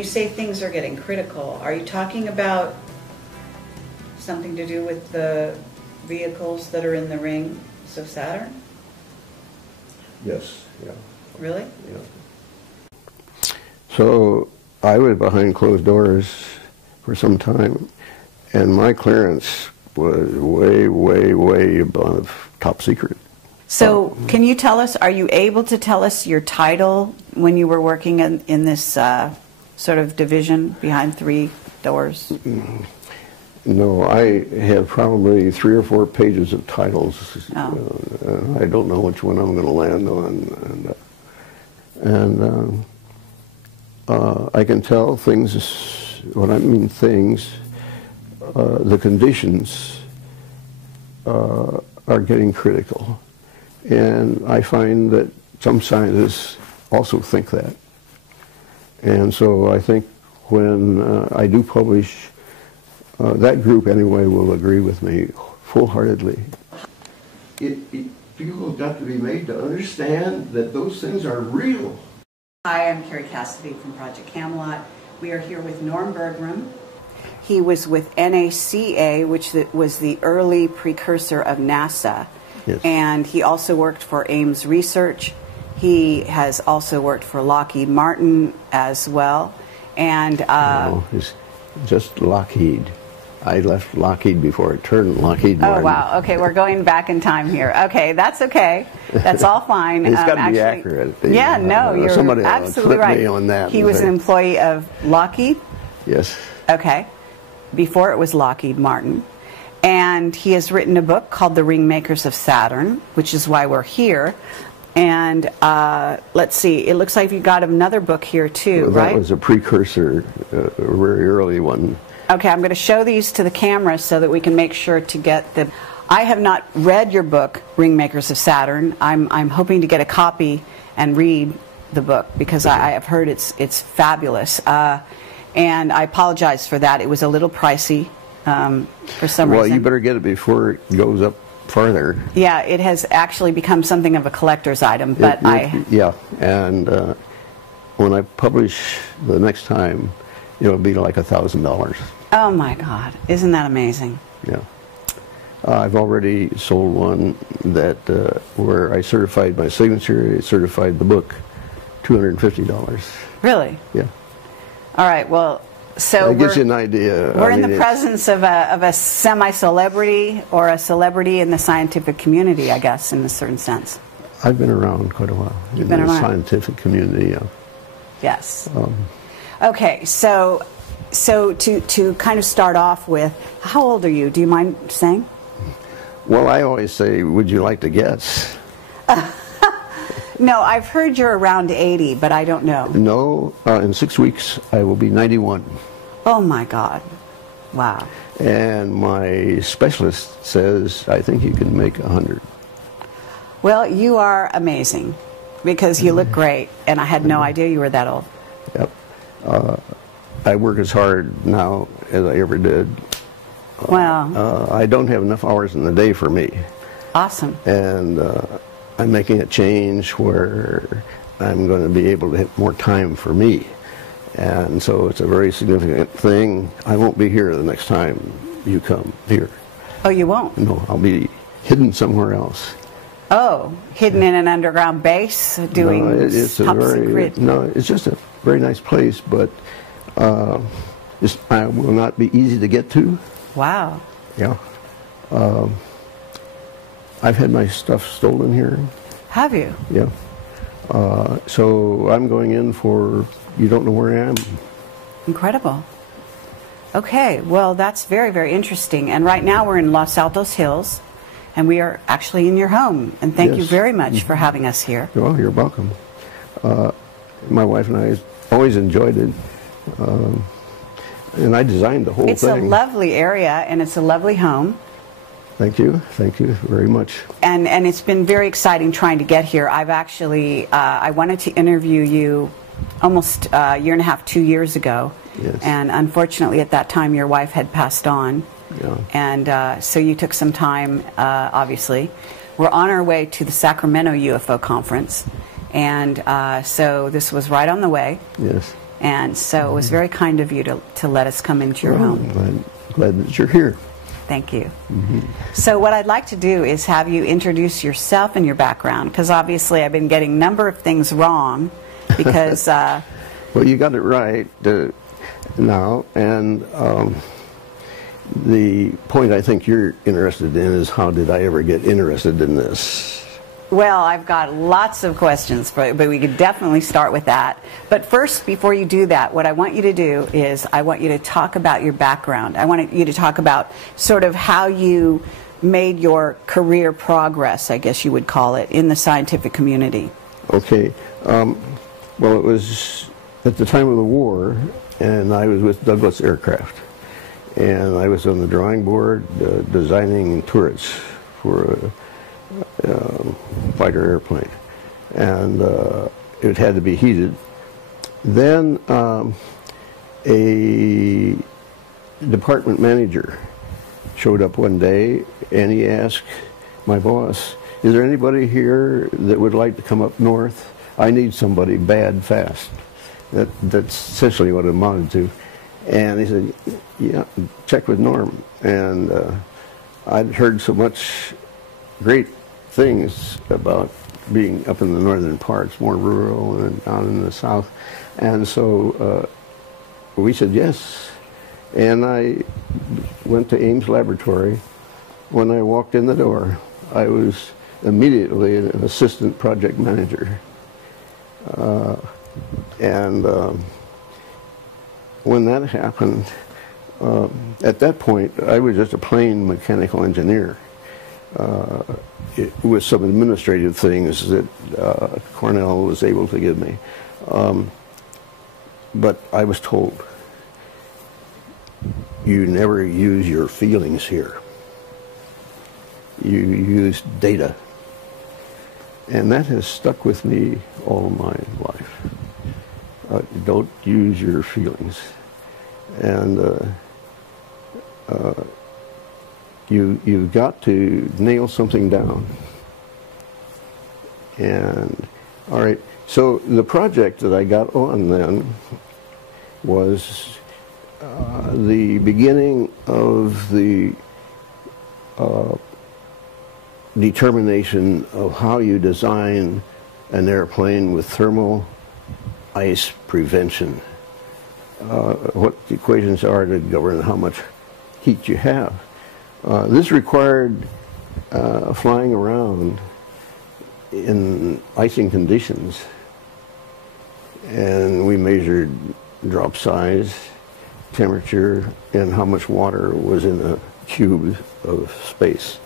you say things are getting critical, are you talking about something to do with the vehicles that are in the rings of Saturn? Yes, yeah. Really? Yeah. So I was behind closed doors for some time, and my clearance was way, way, way above top secret. So can you tell us, are you able to tell us your title when you were working in this sort of division behind three doors? No, I have probably 3 or 4 pages of titles. Oh. I don't know which one I'm going to land on. And I can tell things, when I mean things, the conditions are getting critical. And I find that some scientists also think that. And so I think when I do publish, that group anyway will agree with me full-heartedly. People have got to be made to understand that those things are real. Hi, I'm Carrie Cassidy from Project Camelot. We are here with Norman Bergrun. He was with NACA, which was the early precursor of NASA. Yes. And he also worked for Ames Research. He has also worked for Lockheed Martin as well. And no, it's just Lockheed. I left Lockheed before it turned Lockheed Martin. Oh, wow. Okay, we're going back in time here. Okay, that's okay. That's all fine. It's got to be accurate. Yeah, no, you're somebody absolutely right. right. Me on that he was an employee of Lockheed? Yes. Okay. Before it was Lockheed Martin. And he has written a book called The Ringmakers of Saturn, which is why we're here. And let's see, it looks like you got another book here too, well, right? That was a precursor, a very early one. Okay, I'm going to show these to the camera so that we can make sure to get the... I have not read your book, Ringmakers of Saturn. I'm hoping to get a copy and read the book because I have heard it's fabulous. And I apologize for that. It was a little pricey for some reason. Well, you better get it before it goes up farther. Yeah, it has actually become something of a collector's item, but Yeah, and when I publish the next time, it'll be like $1,000. Oh my God, isn't that amazing? Yeah. I've already sold one that where I certified my signature, I certified the book, $250. Really? Yeah. All right, well, so that gives you an idea. We're in the presence of a semi-celebrity or a celebrity in the scientific community, I guess, in a certain sense. I've been around quite a while in the scientific community, yeah. Yes. Okay, so to kind of start off with, how old are you? Do you mind saying? Well, I always say, would you like to guess? No, I've heard you're around 80, but I don't know. No, in 6 weeks I will be 91. Oh my God. Wow. And my specialist says, I think you can make 100. Well, you are amazing because you look great, and I had no idea you were that old. Yep. I work as hard now as I ever did. Wow. I don't have enough hours in the day for me. Awesome. And I'm making a change where I'm going to be able to have more time for me. And so it's a very significant thing. I won't be here the next time you come here. Oh, you won't? No, I'll be hidden somewhere else. Oh, hidden in an underground base doing top secret? No, it's just a very nice place, but it will not be easy to get to. Wow. Yeah. I've had my stuff stolen here. Have you? Yeah. So I'm going in for, you don't know where I am. Incredible. Okay, well, that's very, very interesting. And right now we're in Los Altos Hills, and we are actually in your home. And thank you very much for having us here. Well, you're welcome. My wife and I always enjoyed it. And I designed the whole thing. It's a lovely area, and it's a lovely home. Thank you very much. And it's been very exciting trying to get here. I've actually, I wanted to interview you almost a year and a half, 2 years ago. Yes. And unfortunately at that time your wife had passed on. Yeah. And so you took some time, obviously. We're on our way to the Sacramento UFO conference. And so this was right on the way. Yes. And so it was very kind of you to let us come into your home. I'm glad that you're here. Thank you. So what I'd like to do is have you introduce yourself and your background, because obviously I've been getting a number of things wrong because... well, you got it right now, and the point I think you're interested in is how did I ever get interested in this? Well, I've got lots of questions, but we could definitely start with that. But first, before you do that, what I want you to do is I want you to talk about your background. I want you to talk about sort of how you made your career progress, I guess you would call it, in the scientific community. Okay. Well, it was at the time of the war, and I was with Douglas Aircraft. And I was on the drawing board designing turrets for a fighter airplane, and it had to be heated. Then a department manager showed up one day, and he asked my boss, "Is there anybody here that would like to come up north? I need somebody bad fast." That's essentially what it amounted to. And he said, "Yeah, check with Norm." And I'd heard so much great things about being up in the northern parts, more rural and down in the south. And so we said yes. And I went to Ames Laboratory. When I walked in the door, I was immediately an assistant project manager. When that happened, at that point, I was just a plain mechanical engineer. With some administrative things that Cornell was able to give me. But I was told, you never use your feelings here. You use data. And that has stuck with me all my life. Don't use your feelings. And you've got to nail something down. And, all right, so the project that I got on then was the beginning of the determination of how you design an airplane with thermal ice prevention. What the equations are to govern how much heat you have. This required flying around in icing conditions, and we measured drop size, temperature, and how much water was in a cube of space.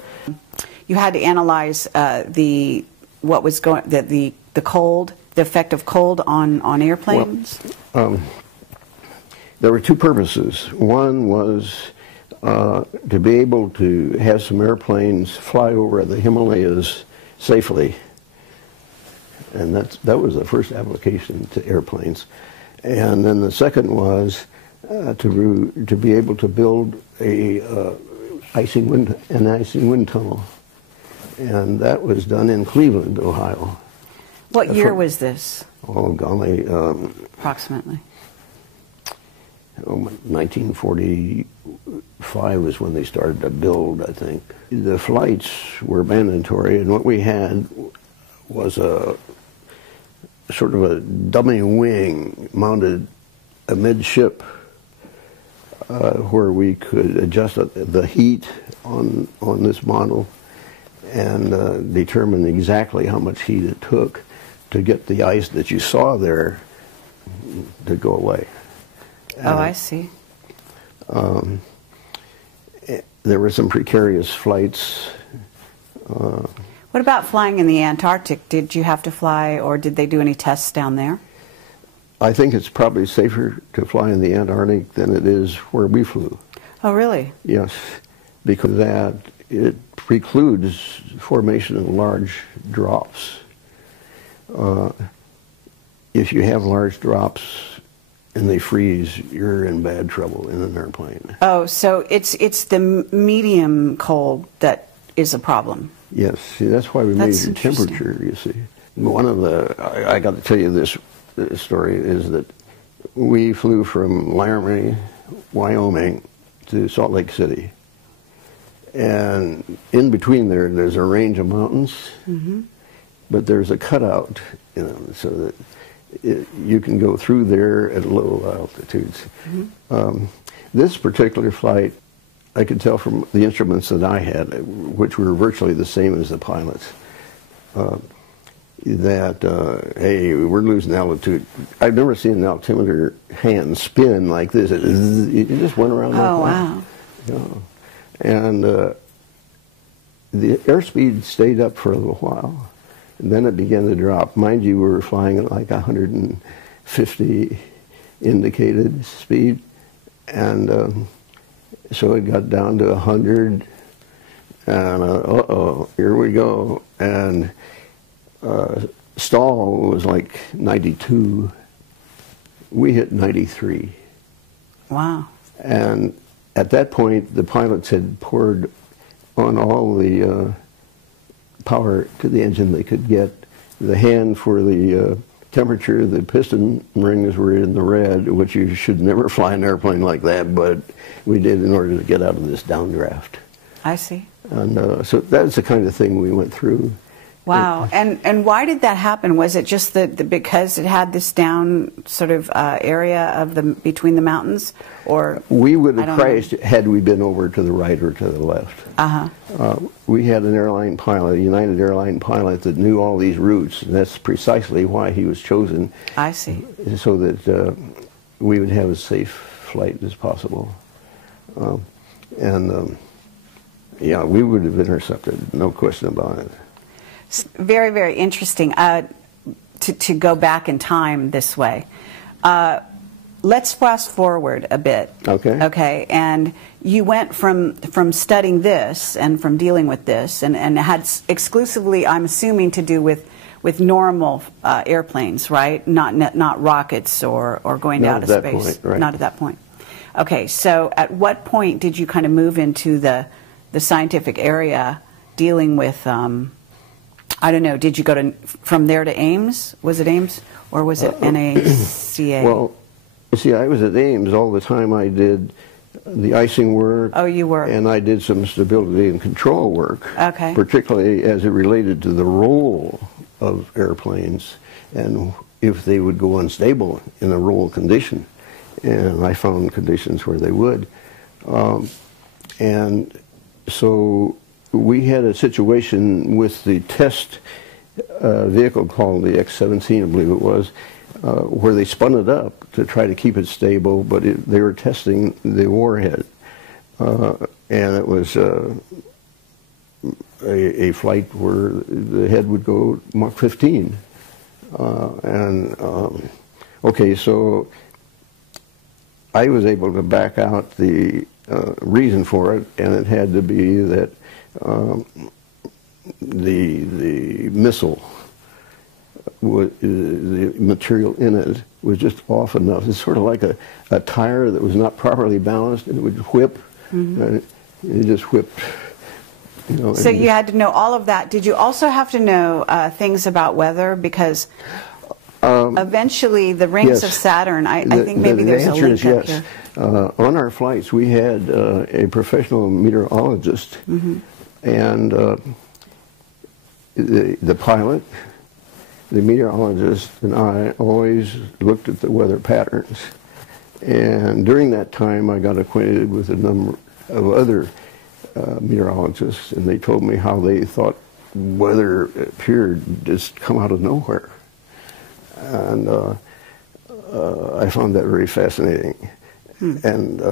You had to analyze the cold, the effect of cold on airplanes? Well, there were two purposes. One was to be able to have some airplanes fly over the Himalayas safely, and that was the first application to airplanes. And then the second was to be able to build an icing wind tunnel, and that was done in Cleveland, Ohio. What year was this? Oh golly, approximately. 1945 was when they started to build, I think. The flights were mandatory, and what we had was a sort of a dummy wing mounted amidship where we could adjust the heat on this model and determine exactly how much heat it took to get the ice that you saw there to go away. Oh, I see. There were some precarious flights. What about flying in the Antarctic? Did you have to fly, or did they do any tests down there? I think it's probably safer to fly in the Antarctic than it is where we flew. Oh, really? Yes, because that it precludes formation of large drops. If you have large drops and they freeze, you're in bad trouble in an airplane. Oh, so it's the medium cold that is a problem. Yes, see, that's why we measure temperature, you see. One of the, I got to tell you this story, is that we flew from Laramie, Wyoming, to Salt Lake City. And in between there's a range of mountains, but there's a cutout, so that you can go through there at low altitudes. This particular flight, I could tell from the instruments that I had, which were virtually the same as the pilots, that, hey, we're losing altitude. I've never seen an altimeter hand spin like this. It just went around like that. Oh, wow. You know. And the airspeed stayed up for a little while, and then it began to drop. Mind you, we were flying at like 150 indicated speed, and so it got down to 100, and uh-oh, here we go. And stall was like 92. We hit 93. Wow. And at that point, the pilots had poured on all the power to the engine they could get. The hand for the temperature, the piston rings were in the red, which you should never fly an airplane like that, but we did in order to get out of this downdraft. I see. And so that's the kind of thing we went through. Wow. And why did that happen? Was it just because it had this down sort of area of between the mountains, or we would have crashed had we been over to the right or to the left? We had an airline pilot, a United airline pilot, that knew all these routes, and that's precisely why he was chosen. I see. So that we would have as safe flight as possible, yeah, we would have intercepted, no question about it. Very, very interesting to go back in time this way. Let's fast forward a bit. Okay. Okay. And you went from studying this and from dealing with this, and had exclusively, I'm assuming, to do with normal airplanes, right? Not rockets or going out of space. Not at that point, right. Not at that point. Okay. So at what point did you kind of move into the scientific area dealing with? I don't know, did you go from there to Ames? Was it Ames, or was it NACA? Well, you see, I was at Ames all the time. I did the icing work. Oh, you were. And I did some stability and control work. Okay. Particularly as it related to the roll of airplanes and if they would go unstable in a roll condition. And I found conditions where they would. And so we had a situation with the test vehicle called the X-17, I believe it was, where they spun it up to try to keep it stable, but they were testing the warhead. And it was a flight where the head would go Mach 15. Okay, so I was able to back out the reason for it, and it had to be that the missile, the material in it was just off enough. It's sort of like a tire that was not properly balanced, and it would whip, and it just whipped. You know, so you had to know all of that. Did you also have to know things about weather? Because eventually the rings of Saturn, I think maybe there's a link up here. On our flights, we had a professional meteorologist, and the pilot, the meteorologist, and I always looked at the weather patterns. And during that time, I got acquainted with a number of other meteorologists, and they told me how they thought weather appeared just come out of nowhere. And I found that very fascinating. And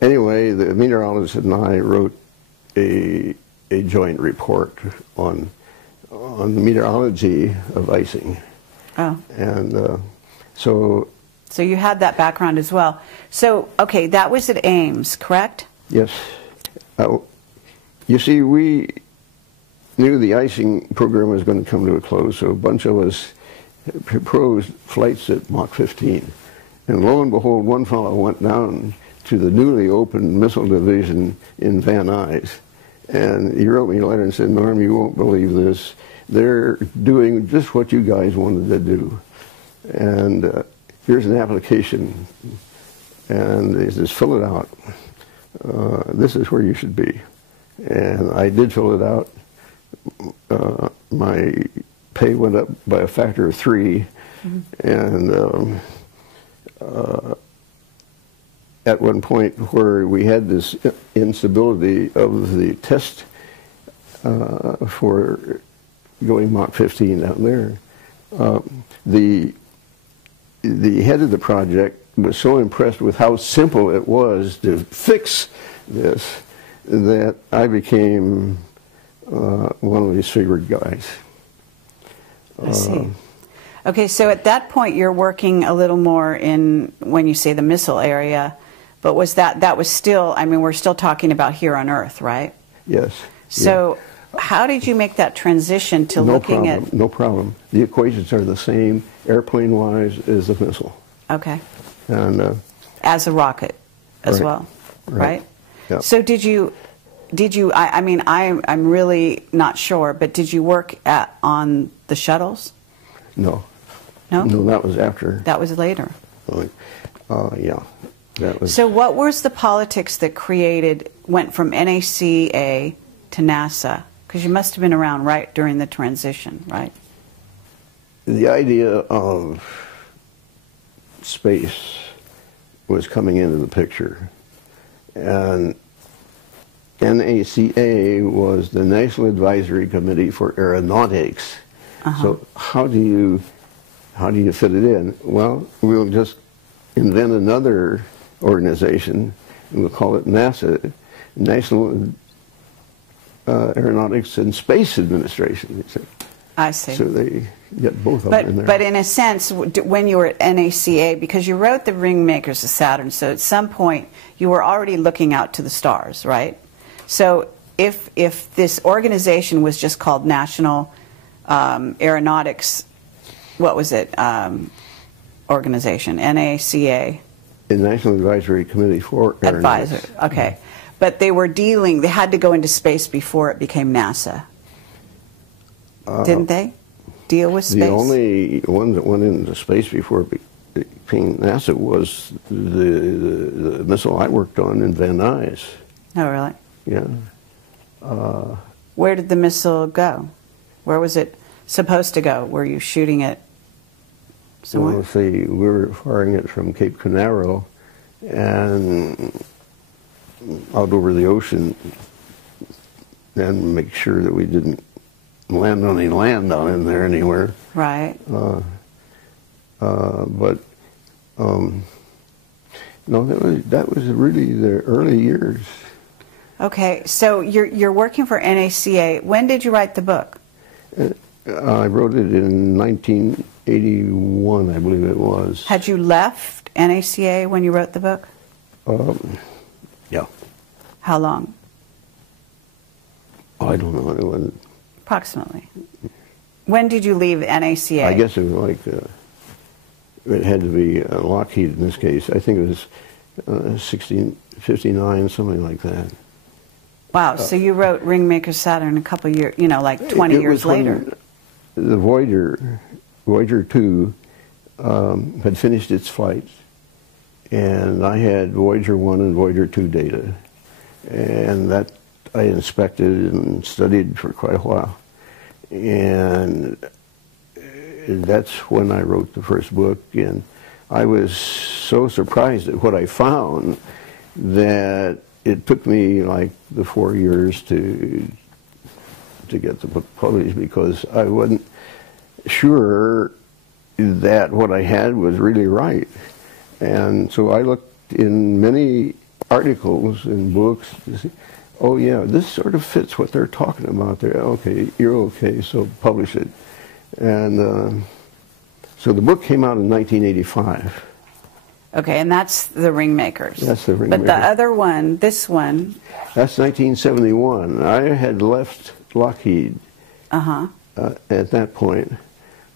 anyway, the meteorologist and I wrote a joint report on the meteorology of icing. Oh. And so you had that background as well. So, okay, that was at Ames, correct? Yes. You see, we knew the icing program was going to come to a close, so a bunch of us proposed flights at Mach 15. And lo and behold, one fellow went down to the newly opened missile division in Van Nuys. And he wrote me a letter and said, "Norm, you won't believe this. They're doing just what you guys wanted to do." And here's an application, and they says, fill it out. This is where you should be. And I did fill it out. My pay went up by a factor of 3, and at one point where we had this instability of the test for going Mach 15 down there, the head of the project was so impressed with how simple it was to fix this that I became one of his favorite guys. I see. Okay, so at that point you're working a little more in, when you say the missile area, but was that was still, I mean, we're still talking about here on Earth, right? Yes. So how did you make that transition to looking at... No problem. The equations are the same, airplane-wise, as the missile. Okay. And as a rocket as right, well, right? Yep. So did you, I mean, I'm really not sure, but did you work on the shuttles? No. No? No, that was after. That was later. Yeah. That was. So what was the politics that went from NACA to NASA? Because you must have been around right during the transition, right? The idea of space was coming into the picture, and NACA was the National Advisory Committee for Aeronautics. So how do you fit it in? Well, we'll just invent another organization, and we'll call it NASA, National Aeronautics and Space Administration. I see. So they get both of them in there. But in a sense, when you were at NACA, because you wrote The Ringmakers of Saturn, so at some point you were already looking out to the stars, right? So if this organization was just called National Aeronautics, what was it, organization, NACA? The National Advisory Committee for Aeronautics. Advisor, okay. But they had to go into space before it became NASA. Didn't they deal with space? The only one that went into space before it became NASA was the missile I worked on in Van Nuys. Oh, really? Yeah. Where did the missile go? Where was it supposed to go? Were you shooting it somewhere? Well, see, we were firing it from Cape Canaveral and out over the ocean, and make sure that we didn't land on any land down in there anywhere. Right. But no, that was really the early years. Okay, so you're working for NACA. When did you write the book? I wrote it in 1981, I believe it was. Had you left NACA when you wrote the book? Yeah. How long? I don't know. It was, approximately. When did you leave NACA? I guess it was like, it had to be Lockheed in this case. I think it was 1659, something like that. Wow, so you wrote Ringmaker Saturn a couple years, like 20 years later. The Voyager 2 had finished its flights, and I had Voyager 1 and Voyager 2 data, and that I inspected and studied for quite a while, and that's when I wrote the first book. And I was so surprised at what I found that it took me like the 4 years to get the book published, because I wasn't sure that what I had was really right. And so I looked in many articles and books to see, oh yeah, this sort of fits what they're talking about there. Okay, you're okay, so publish it. And so the book came out in 1985. Okay, and that's the Ringmakers. That's the Ringmakers. But the other one, this one... That's 1971. I had left Lockheed at that point.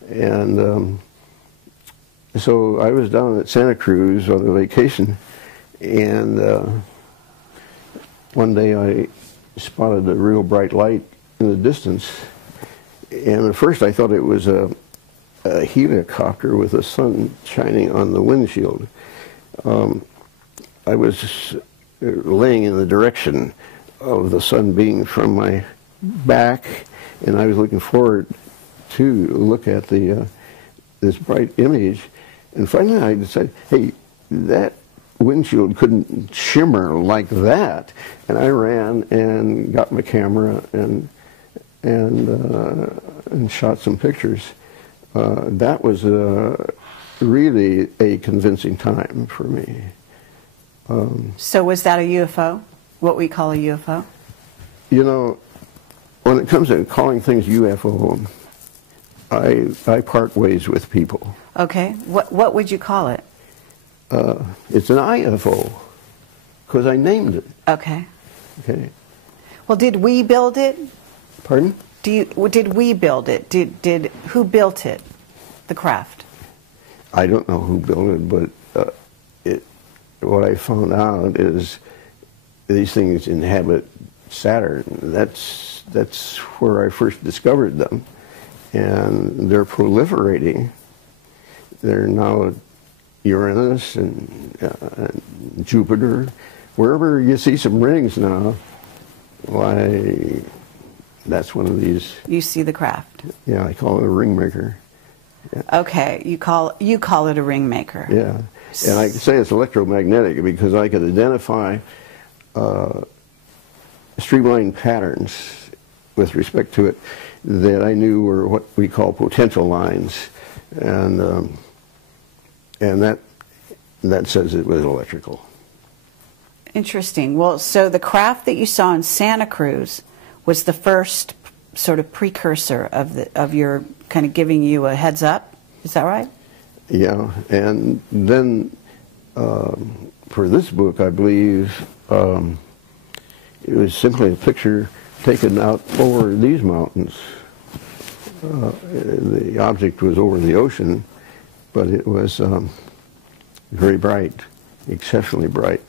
And so I was down at Santa Cruz on a vacation, and one day I spotted a real bright light in the distance. And at first I thought it was a a helicopter with the sun shining on the windshield. I was laying in the direction of the sun being from my back, and I was looking forward to look at the this bright image. And finally I decided, hey, that windshield couldn't shimmer like that. And I ran and got my camera and shot some pictures. That was really a convincing time for me. So was that a UFO? What we call a UFO? You know, when it comes to calling things UFO, I part ways with people. Okay. What would you call it? It's an IFO, because I named it. Okay. Okay. Well, did we build it? Pardon? Did we build it? Who built it? The craft? I don't know who built it, but what I found out is these things inhabit Saturn. That's where I first discovered them, and they're proliferating. They're now at Uranus and Jupiter. Wherever you see some rings now, why, that's one of these. You see the craft? Yeah, I call it a ring maker. Yeah. Okay, you call it a ring maker. Yeah, and I say it's electromagnetic because I could identify streamlined patterns with respect to it that I knew were what we call potential lines, and that says it was electrical. Interesting. Well, so the craft that you saw in Santa Cruz was the first sort of precursor of your kind of giving you a heads up. Is that right? Yeah, and then for this book, I believe it was simply a picture taken out over these mountains. The object was over the ocean, but it was very bright, exceptionally bright.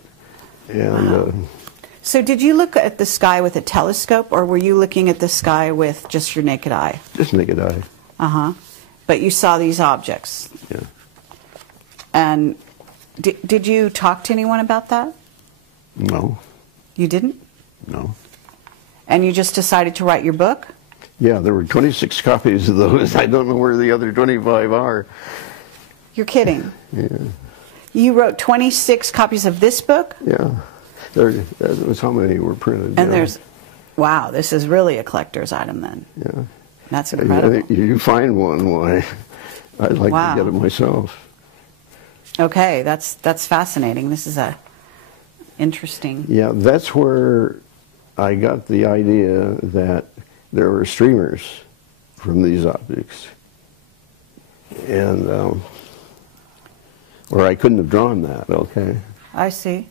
And wow. So did you look at the sky with a telescope, or were you looking at the sky with just your naked eye? Just naked eye. Uh-huh. But you saw these objects. Yeah. And did you talk to anyone about that? No. You didn't? No. And you just decided to write your book? Yeah, there were 26 copies of those. I don't know where the other 25 are. You're kidding. Yeah. You wrote 26 copies of this book? Yeah. That was how many were printed. And yeah. there's, wow, this is really a collector's item then. Yeah. That's incredible. If you find one, why, I'd like wow. to get it myself. Okay, that's fascinating. This is interesting. Yeah, that's where I got the idea that there were streamers from these objects. And or I couldn't have drawn that, okay? I see.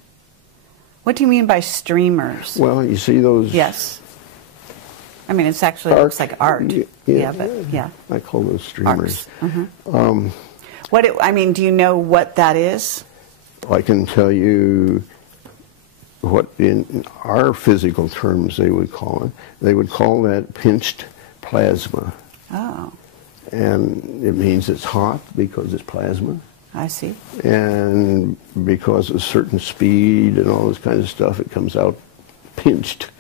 What do you mean by streamers? Well, you see those... Yes. I mean, it's actually looks like art. Yeah, but yeah. I call those streamers. Mm-hmm. I mean, do you know what that is? I can tell you what in our physical terms they would call it. They would call that pinched plasma. Oh. And it means it's hot because it's plasma. I see. And because of certain speed and all this kind of stuff, it comes out pinched.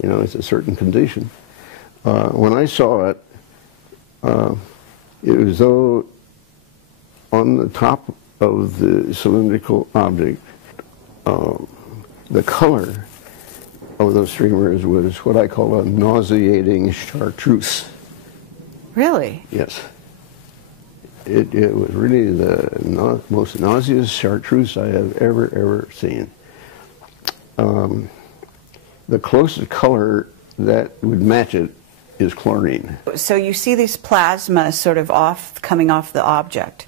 You know, it's a certain condition. When I saw it, it was though on the top of the cylindrical object, the color of those streamers was what I call a nauseating chartreuse. Really? Yes. It was really the most nauseous chartreuse I have ever seen. The closest color that would match it is chlorine. So you see these plasma sort of coming off the object,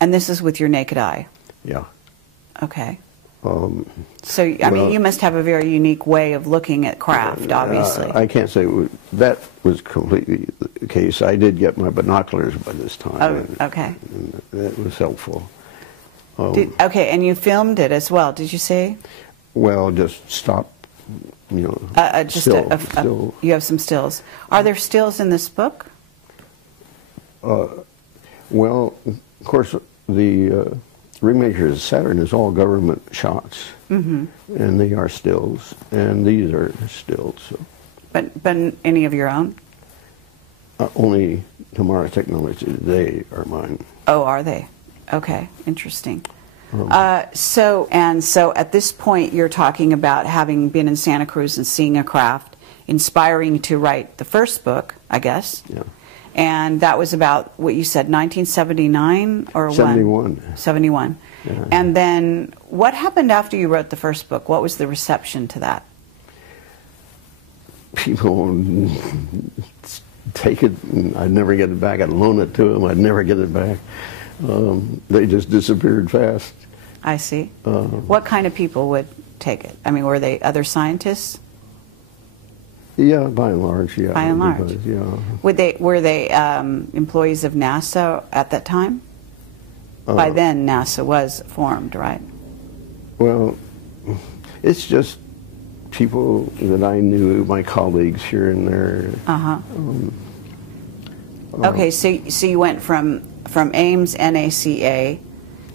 and this is with your naked eye? Yeah. Okay. So, I mean, you must have a very unique way of looking at craft, obviously. I can't say that was completely the case. I did get my binoculars by this time. Oh, okay. And that was helpful. Okay, and you filmed it as well, did you say? Well, just stop, you know, still. You have some stills. Are there stills in this book? Well, of course, the Ringmakers of Saturn is all government shots, and they are stills, and these are stills. So. But any of your own? Only Tomorrow Technology. They are mine. Oh, are they? Okay, interesting. So at this point, you're talking about having been in Santa Cruz and seeing a craft, inspiring you to write the first book, I guess. Yeah. And that was about what you said, 1979 or 71. When? 71. Yeah. And then what happened after you wrote the first book? What was the reception to that? People take it, and I'd never get it back. I'd loan it to them. I'd never get it back. They just disappeared fast. I see. What kind of people would take it? I mean, were they other scientists? Yeah, by and large, yeah. By and large. Yeah. Were they employees of NASA at that time? By then, NASA was formed, right? Well, it's just people that I knew, my colleagues here and there. Okay, so you went from Ames, NACA,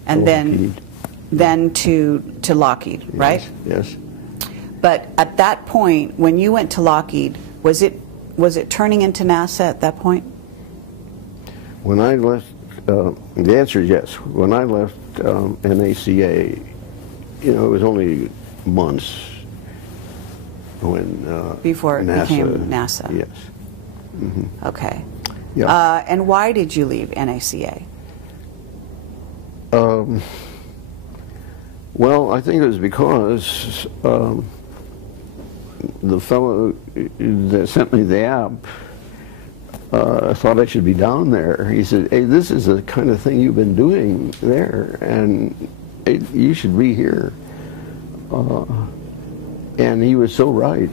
and then to Lockheed, right? Yes. But at that point, when you went to Lockheed, was it turning into NASA at that point? When I left, the answer is yes. When I left NACA, it was only months when before it became NASA. Yes. Okay. Yeah. And why did you leave NACA? Well, I think it was because the fellow that sent me the app thought I should be down there. He said, "Hey, this is the kind of thing you've been doing there, and you should be here." And he was so right.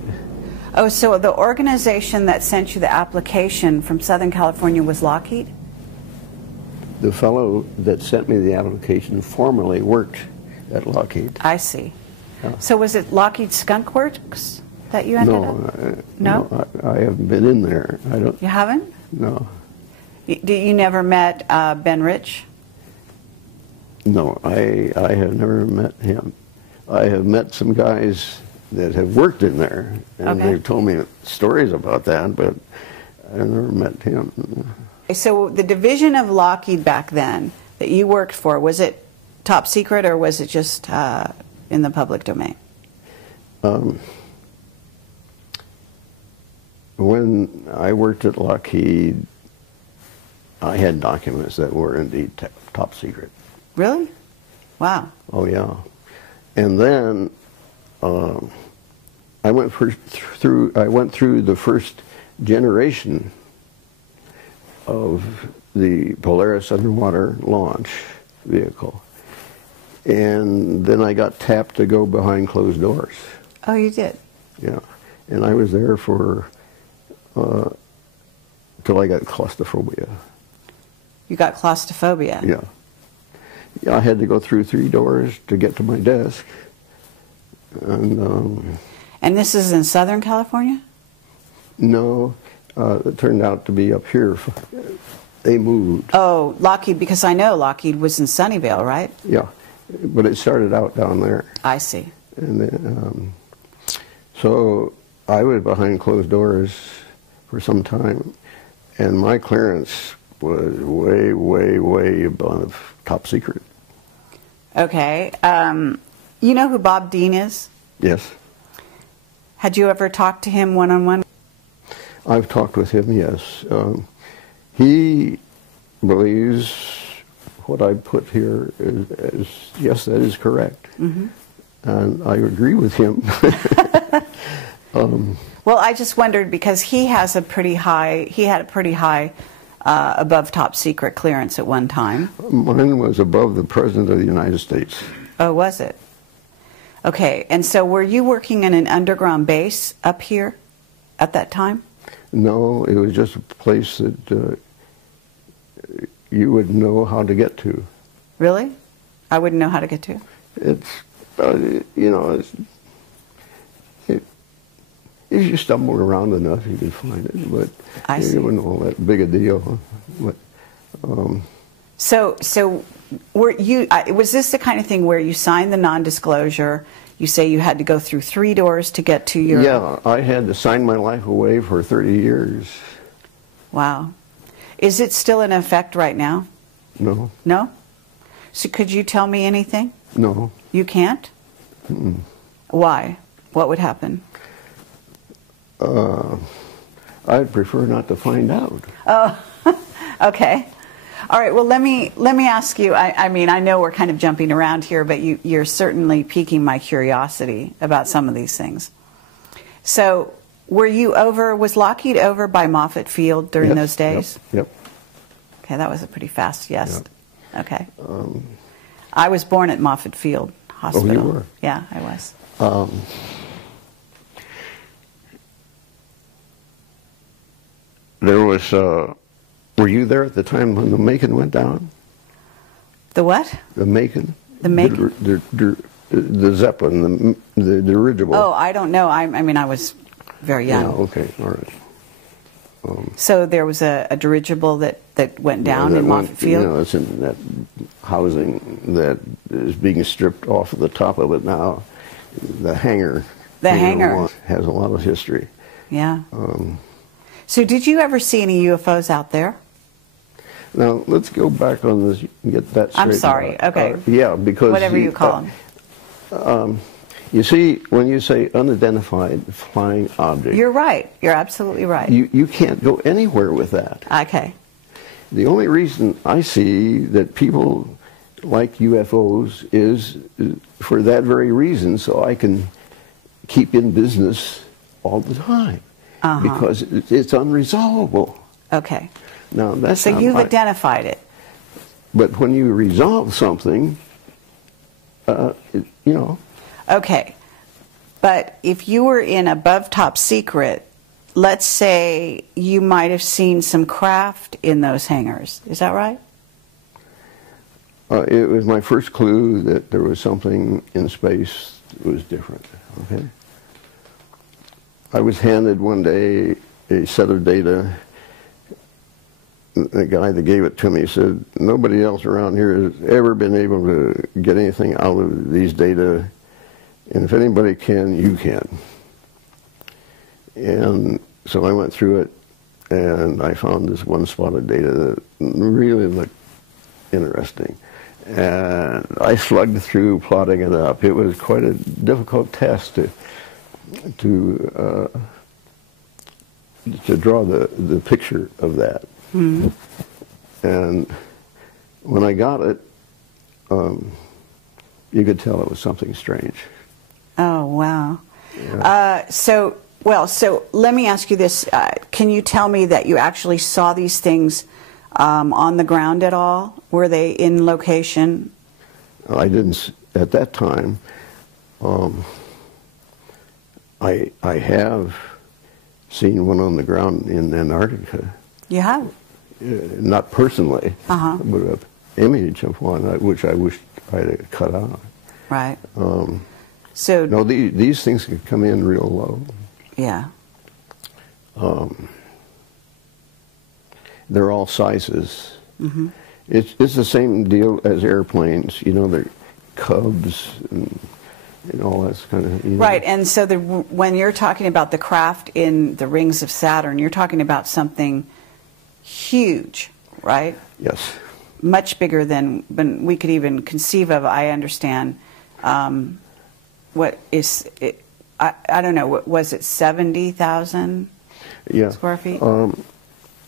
Oh, so the organization that sent you the application from Southern California was Lockheed? The fellow that sent me the application formerly worked at Lockheed. I see. Yeah. So was it Lockheed Skunk Works that you ended up? No, I haven't been in there. I don't. You haven't? No. You never met Ben Rich? No, I have never met him. I have met some guys that have worked in there, and they've told me stories about that, but I never met him. So the division of Lockheed back then that you worked for, was it top secret or was it just in the public domain? When I worked at Lockheed, I had documents that were indeed top secret. Really? Wow. Oh, yeah. And then I went through the first generation of the Polaris underwater launch vehicle, and then I got tapped to go behind closed doors. Oh, you did? Yeah, and I was there for till I got claustrophobia. You got claustrophobia? Yeah. Yeah, I had to go through 3 doors to get to my desk. And this is in Southern California? No, it turned out to be up here. They moved. Oh, Lockheed, because I know Lockheed was in Sunnyvale, right? Yeah, but it started out down there. I see. And then, so I was behind closed doors for some time, and my clearance was way, way, way above top secret. Okay. You know who Bob Dean is? Yes. Had you ever talked to him one-on-one? I've talked with him, yes. He believes what I put here is yes, that is correct. And I agree with him. Well, I just wondered because he had a pretty high above top secret clearance at one time. Mine was above the President of the United States. Oh, was it? Okay, and so were you working in an underground base up here at that time? No, it was just a place that you would know how to get to. Really? I wouldn't know how to get to? It's, if you stumbled around enough, you could find it, but I see. it wasn't all that big a deal. But So were you? Was this the kind of thing where you signed the non-disclosure? You say you had to go through 3 doors to get to your... Yeah, I had to sign my life away for 30 years. Wow. Is it still in effect right now? No. No? So could you tell me anything? No. You can't? Mm-mm. Why? What would happen? I'd prefer not to find out. Oh, okay. All right, well, let me ask you, I mean, I know we're kind of jumping around here, but you're certainly piquing my curiosity about some of these things. So, was Lockheed over by Moffett Field during those days? Yep. Okay, that was a pretty fast yes. Yep. Okay. I was born at Moffett Field Hospital. Oh, you were? Yeah, I was. There was... were you there at the time when the Macon went down? The what? The Macon. The Macon? The Zeppelin, the dirigible. Oh, I don't know. I mean, I was very young. Yeah, okay, all right. So there was a dirigible that went down in Moffett Field? You know, it's in that housing that is being stripped off of the top of it now. The hangar. The hangar. Has a lot of history. Yeah. So did you ever see any UFOs out there? Now, let's go back on this and get that straight. I'm sorry, okay. Yeah, because... Whatever you call them. You see, when you say unidentified flying object... You're right. You're absolutely right. You can't go anywhere with that. Okay. The only reason I see that people like UFOs is for that very reason, so I can keep in business all the time. Because it's unresolvable. Okay. Now, that's so you've identified it. But when you resolve something, you know... Okay. But if you were in above top secret, let's say you might have seen some craft in those hangars. Is that right? It was my first clue that there was something in space that was different. Okay. I was handed one day a set of data. The guy that gave it to me said, nobody else around here has ever been able to get anything out of these data, and if anybody can, you can. And so I went through it, and I found this one spot of data that really looked interesting. And I slugged through plotting it up. It was quite a difficult test to draw the picture of that. Mm-hmm. And when I got it, you could tell it was something strange. Oh, wow. Yeah. So let me ask you this. Can you tell me that you actually saw these things on the ground at all? Were they in location? I didn't, at that time. I have seen one on the ground in Antarctica. You have? Not personally, but an image of one which I wished I had cut out. Right. So no, these things can come in real low. Yeah. They're all sizes. Mm-hmm. It's the same deal as airplanes. You know, they're Cubs and all that kind of... You know. Right, and so when you're talking about the craft in the rings of Saturn, you're talking about something huge, right? Yes. Much bigger than we could even conceive of, I understand. What is it? I don't know, was it 70,000 square feet?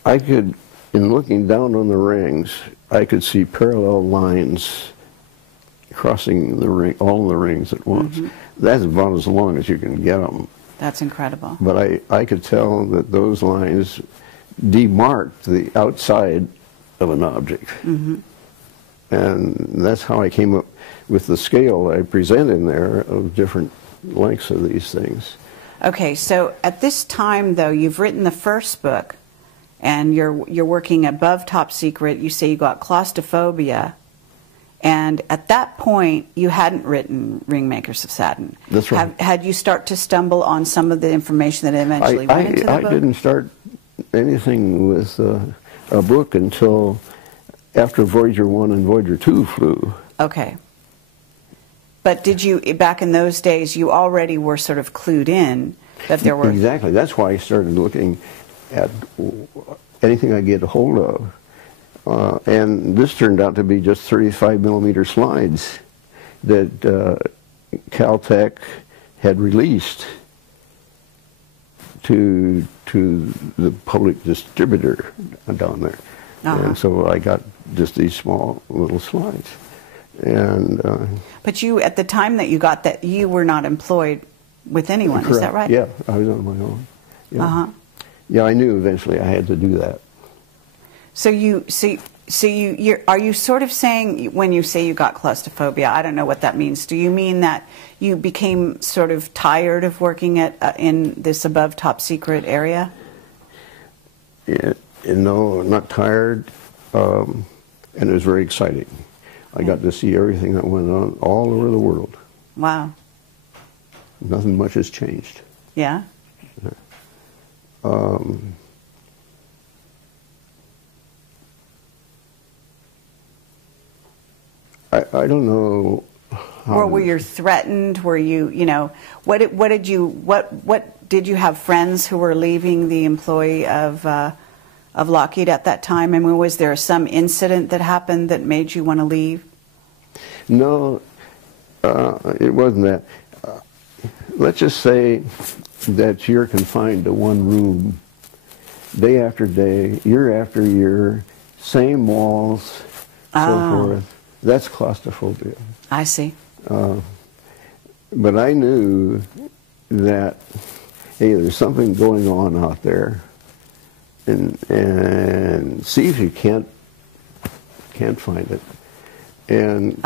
I could, in looking down on the rings, I could see parallel lines crossing the ring, all the rings at once. Mm-hmm. That's about as long as you can get them. That's incredible. But I could tell that those lines demarked the outside of an object. Mm-hmm. And that's how I came up with the scale I present in there of different lengths of these things. Okay, so at this time, though, you've written the first book, and you're working above top secret. You say you got claustrophobia, and at that point, you hadn't written Ringmakers of Saturn. That's right. Had you start to stumble on some of the information that eventually went into the book? I didn't start anything with a book until after Voyager 1 and Voyager 2 flew. Okay. But did you, back in those days, you already were sort of clued in that there were... Exactly. That's why I started looking at anything I get a hold of. And this turned out to be just 35 millimeter slides that Caltech had released to the public distributor down there. And so I got just these small little slides. And but you, at the time that you got that, you were not employed with anyone, correct. Is that right? Yeah, I was on my own. Yeah. Yeah, I knew eventually I had to do that. So are you sort of saying, when you say you got claustrophobia, I don't know what that means. Do you mean that you became sort of tired of working at in this above top secret area? Yeah, no, not tired, and it was very exciting. I got to see everything that went on all over the world. Wow. Nothing much has changed. Yeah? I don't know how... Or were you threatened? Were you, what did you have friends who were leaving the employee of Lockheed at that time? I mean, was there some incident that happened that made you want to leave? No, it wasn't that. Let's just say that you're confined to one room day after day, year after year, same walls, so forth. That's claustrophobia. I see. But I knew that, hey, there's something going on out there, and see if you can't find it. And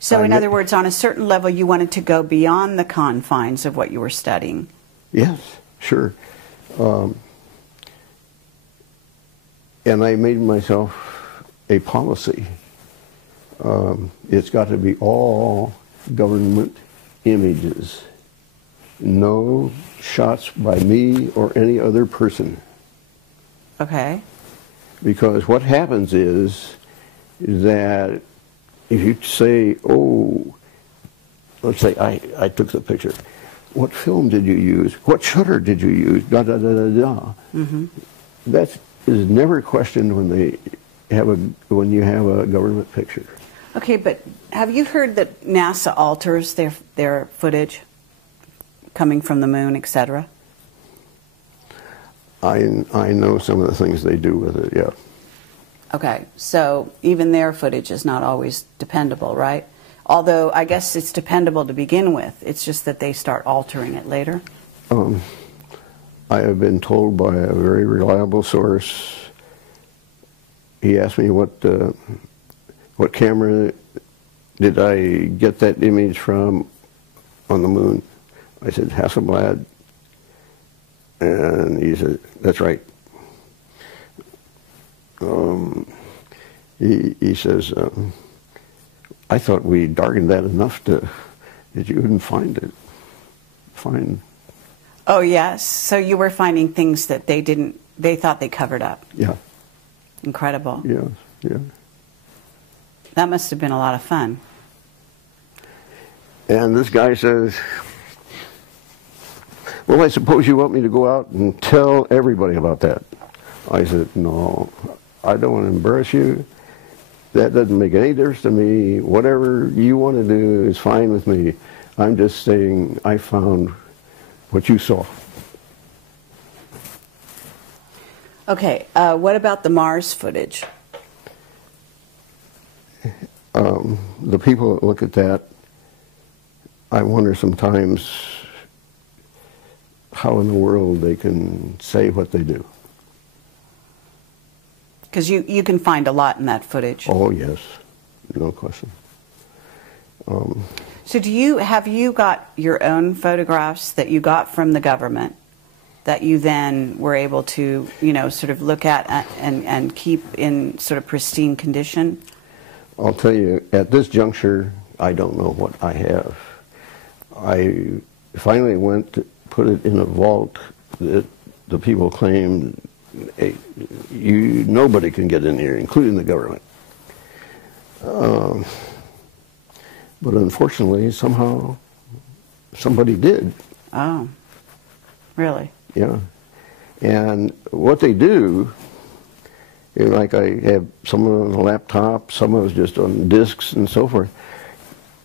so in other words, on a certain level, you wanted to go beyond the confines of what you were studying. Yes, sure. And I made myself a policy. It's got to be all government images. No shots by me or any other person. Okay. Because what happens is that if you say, oh, let's say I took the picture. What film did you use? What shutter did you use? Da da da da da. Mm-hmm. That is never questioned when you have a government picture. Okay, but have you heard that NASA alters their footage coming from the moon, etc.? I know some of the things they do with it, yeah. Okay, so even their footage is not always dependable, right? Although I guess it's dependable to begin with. It's just that they start altering it later. I have been told by a very reliable source. He asked me what camera did I get that image from on the moon. I said, Hasselblad. And he said, that's right. He says, I thought we darkened that enough that you wouldn't find it. Oh, yes. So you were finding things that they thought they covered up. Yeah. Incredible. Yeah, yeah. That must have been a lot of fun. And this guy says, well, I suppose you want me to go out and tell everybody about that. I said, no, I don't want to embarrass you. That doesn't make any difference to me. Whatever you want to do is fine with me. I'm just saying I found what you saw. Okay, what about the Mars footage? The people that look at that, I wonder sometimes how in the world they can say what they do. Because you can find a lot in that footage. Oh, yes. No question. So have you got your own photographs that you got from the government that you then were able to, sort of look at and keep in sort of pristine condition? I'll tell you, at this juncture, I don't know what I have. I finally went to put it in a vault that the people claimed nobody can get in here, including the government. But unfortunately, somehow, somebody did. Oh, really? Yeah. And what they do, like I have some on a laptop, some of it's just on discs and so forth,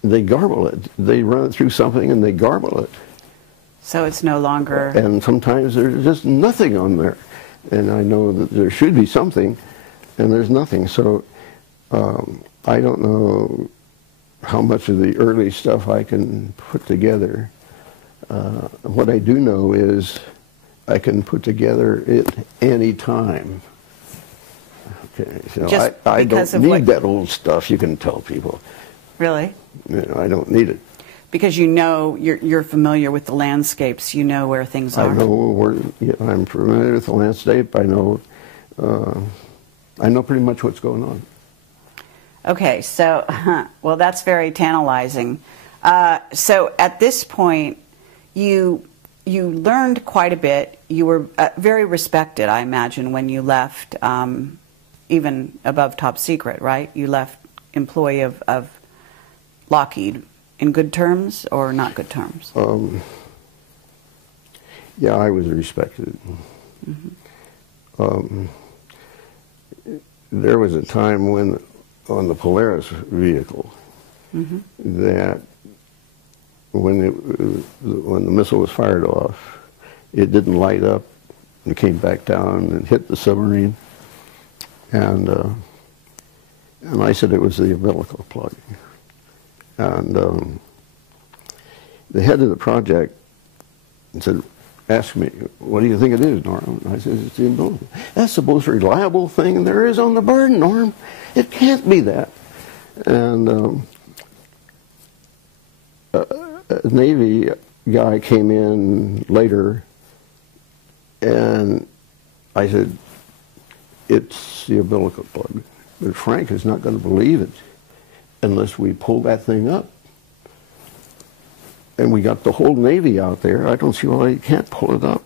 they garble it. They run it through something and they garble it. So it's no longer... And sometimes there's just nothing on there. And I know that there should be something, and there's nothing. So I don't know how much of the early stuff I can put together. What I do know is I can put together it any time. Okay, so I don't need that old stuff, you can tell people. Really? You know, I don't need it. Because you know, you're familiar with the landscapes, you know where things are. I know where, I'm familiar with the landscape, I know pretty much what's going on. Okay, so, well, that's very tantalizing. So at this point, you learned quite a bit. You were very respected, I imagine, when you left, even above top secret, right? You left employee of Lockheed in good terms or not good terms? Yeah, I was respected. Mm-hmm. There was a time when, on the Polaris vehicle, mm-hmm. that when the missile was fired off, it didn't light up and came back down and hit the submarine. And I said it was the umbilical plug. And the head of the project said, asked me, what do you think it is, Norm? I said, it's the umbilical. That's the most reliable thing there is on the burn, Norm. It can't be that. And a Navy guy came in later, and I said, it's the umbilical plug. But Frank is not going to believe it unless we pull that thing up. And we got the whole Navy out there. I don't see why you can't pull it up.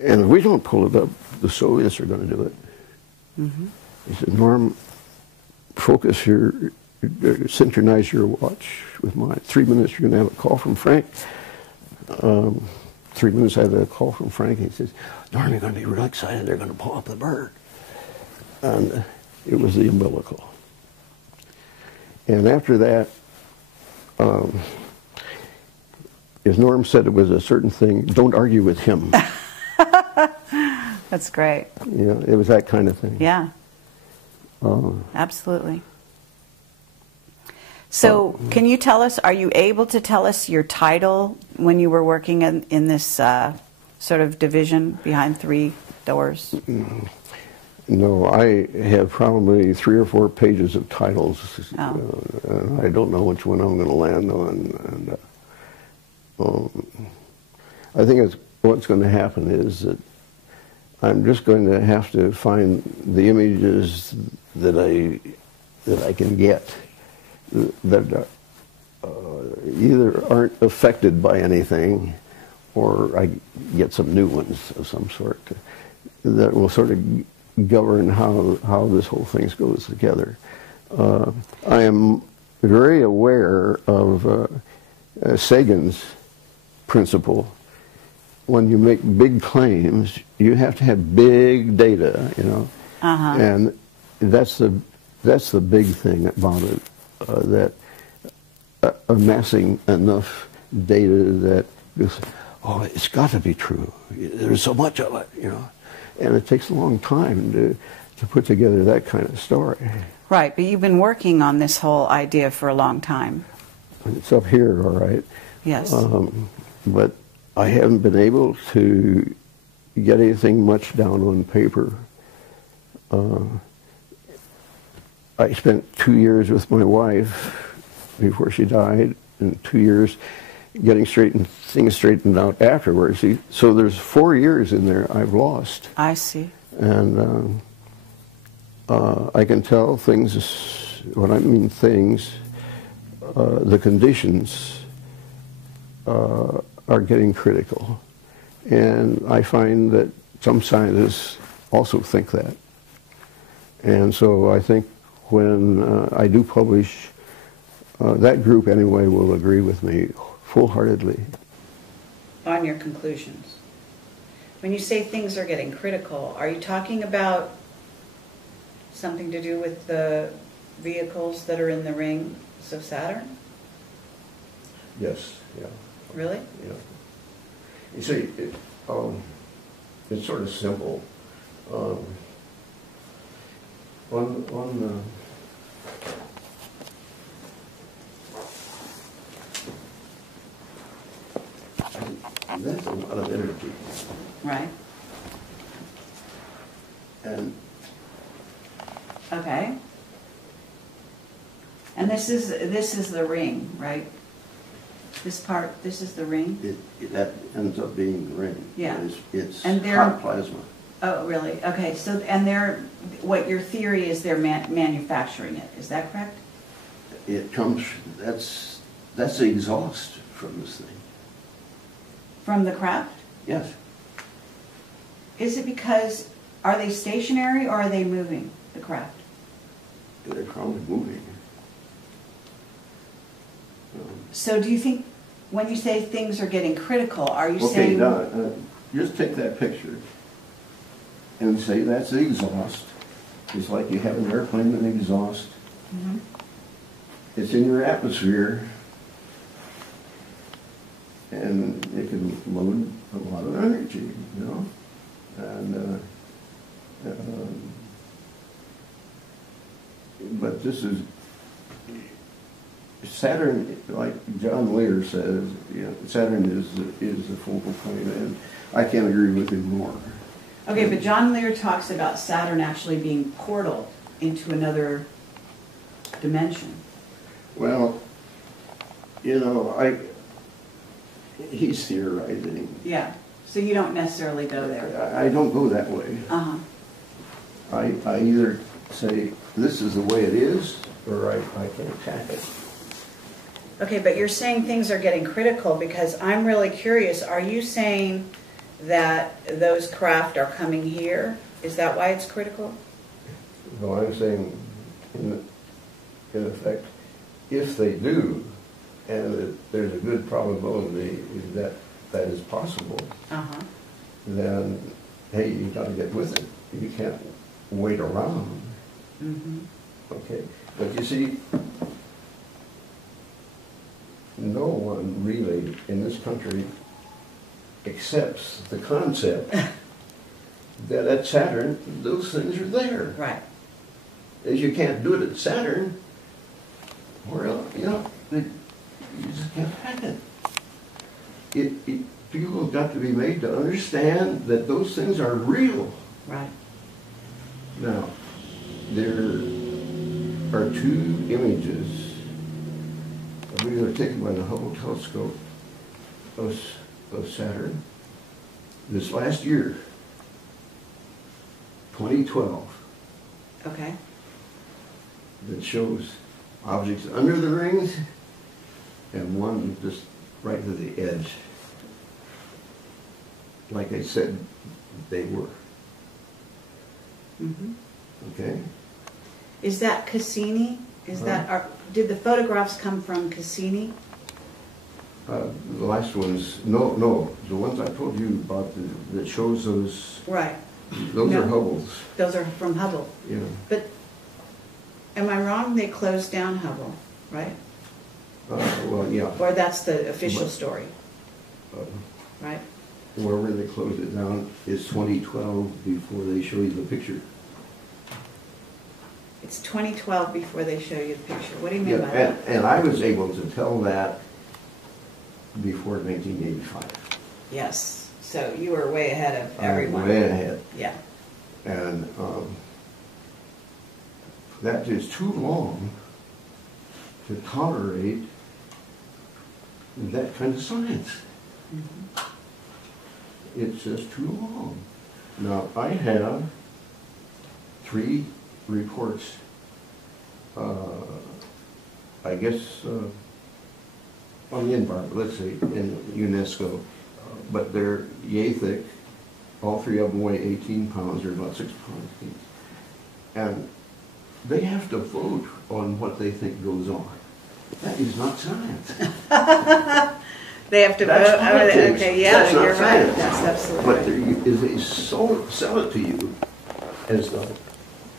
And if we don't pull it up, the Soviets are going to do it. Mm-hmm. He said, Norm, focus synchronize your watch with mine. 3 minutes, you're going to have a call from Frank. 3 minutes, I had a call from Frank. He says, Norm, you're going to be real excited. They're going to pull up the bird. And it was the umbilical. And after that, as Norm said, it was a certain thing. Don't argue with him. That's great. Yeah, it was that kind of thing. Yeah. Absolutely. So can you tell us, are you able to tell us your title when you were working in this sort of division behind three doors? No, I have probably 3 or 4 pages of titles. Oh. I don't know which one I'm going to land on. And I think what's going to happen is that I'm just going to have to find the images that I can get that either aren't affected by anything, or I get some new ones of some sort that will sort of govern how this whole thing goes together. I am very aware of Sagan's principle. When you make big claims, you have to have big data, you know, and that's the big thing about it. That amassing enough data that goes, oh, it's got to be true. There's so much of it, you know, and it takes a long time to put together that kind of story. Right, but you've been working on this whole idea for a long time. It's up here, all right. Yes. But I haven't been able to get anything much down on paper. I spent 2 years with my wife before she died, and 2 years getting things straightened out afterwards. So there's 4 years in there I've lost. I see. And I can tell things, when I mean things, the conditions are getting critical. And I find that some scientists also think that. And so I think when I do publish, that group anyway will agree with me full-heartedly. On your conclusions. When you say things are getting critical, are you talking about something to do with the vehicles that are in the rings of Saturn? Yes, yeah. Really? Yeah. You see, it's sort of simple. That's a lot of energy. Right. And okay. And this is the ring, right? This part, this is the ring? that ends up being the ring. Yeah. It's and hot plasma. Oh, really? Okay. So, and what your theory is, they're manufacturing it. Is that correct? It comes. That's the exhaust from this thing. From the craft? Yes. Is it because, are they stationary or are they moving, the craft? They're probably moving. So do you think, when you say things are getting critical, are you saying... Okay, now, just take that picture and say that's the exhaust. It's like you have an airplane with an exhaust. Mm-hmm. It's in your atmosphere, and it can load a lot of energy, you know? And, but this is... Saturn, like John Lear says, you know, Saturn is the focal point, and I can't agree with him more. Okay, but John Lear talks about Saturn actually being portal into another dimension. Well, you know, he's theorizing. Yeah, so you don't necessarily go there. I don't go that way. Uh-huh. I either say, this is the way it is, or I can attack it. Okay, but you're saying things are getting critical because I'm really curious. Are you saying that those craft are coming here? Is that why it's critical? No, I'm saying, in effect, if they do, and there's a good probability that that is possible, then, hey, you got to get with it. You can't wait around. Mm-hmm. Okay, but you see, no one really in this country accepts the concept that at Saturn, those things are there. Right. As you can't do it at Saturn, well, you know, you just can't hack it. People have got to be made to understand that those things are real. Right. Now, there are two images. I believe they're taken by the Hubble telescope of Saturn this last year, 2012. Okay. That shows objects under the rings and one just right to the edge. Like I said, they were. Mm-hmm. Okay? Is that Cassini? Did the photographs come from Cassini? The last ones, no. The ones I told you about that shows those. Right. Those are Hubble's. Those are from Hubble. Yeah. But am I wrong? They closed down Hubble, right? Well, yeah. Or that's the official story, right? Wherever they closed it down is 2012 before they show you the picture. It's 2012 before they show you the picture. What do you mean by that? And I was able to tell that before 1985. Yes. So you were way ahead of everyone. Way ahead. Yeah. And that is too long to tolerate that kind of science. Mm-hmm. It's just too long. Now, I have 3 reports, I guess, on the environment, let's say, in UNESCO, but they're yay thick all three of them weigh 18 pounds, or about 6 pounds each. And they have to vote on what they think goes on. That is not science. They have to That's vote. politics. Okay, yeah, That's not you're science. right. That's absolutely But they sell it to you as though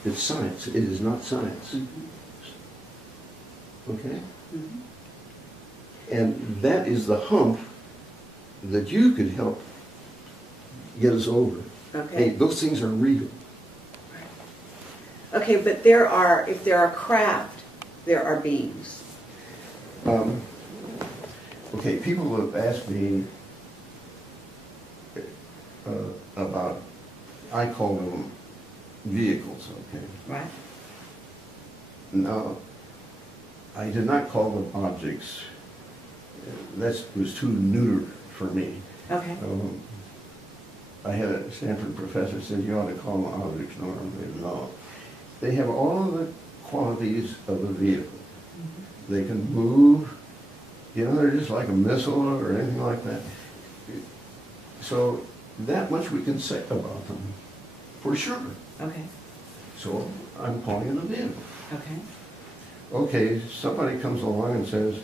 it's science. It is not science. Okay? And that is the hump that you could help get us over. Okay. Hey, those things are real. Okay, but if there are craft, there are beings. Okay, people have asked me about, I call them vehicles, okay? Right. Now, I did not call them objects. That was too neuter for me. Okay. I had a Stanford professor said, you ought to call them objects, Norman. No. They have all of the qualities of a vehicle. They can move. You know, they're just like a missile or anything like that. So that much we can say about them, for sure. Okay. So I'm calling it a vehicle. Okay. Okay, somebody comes along and says,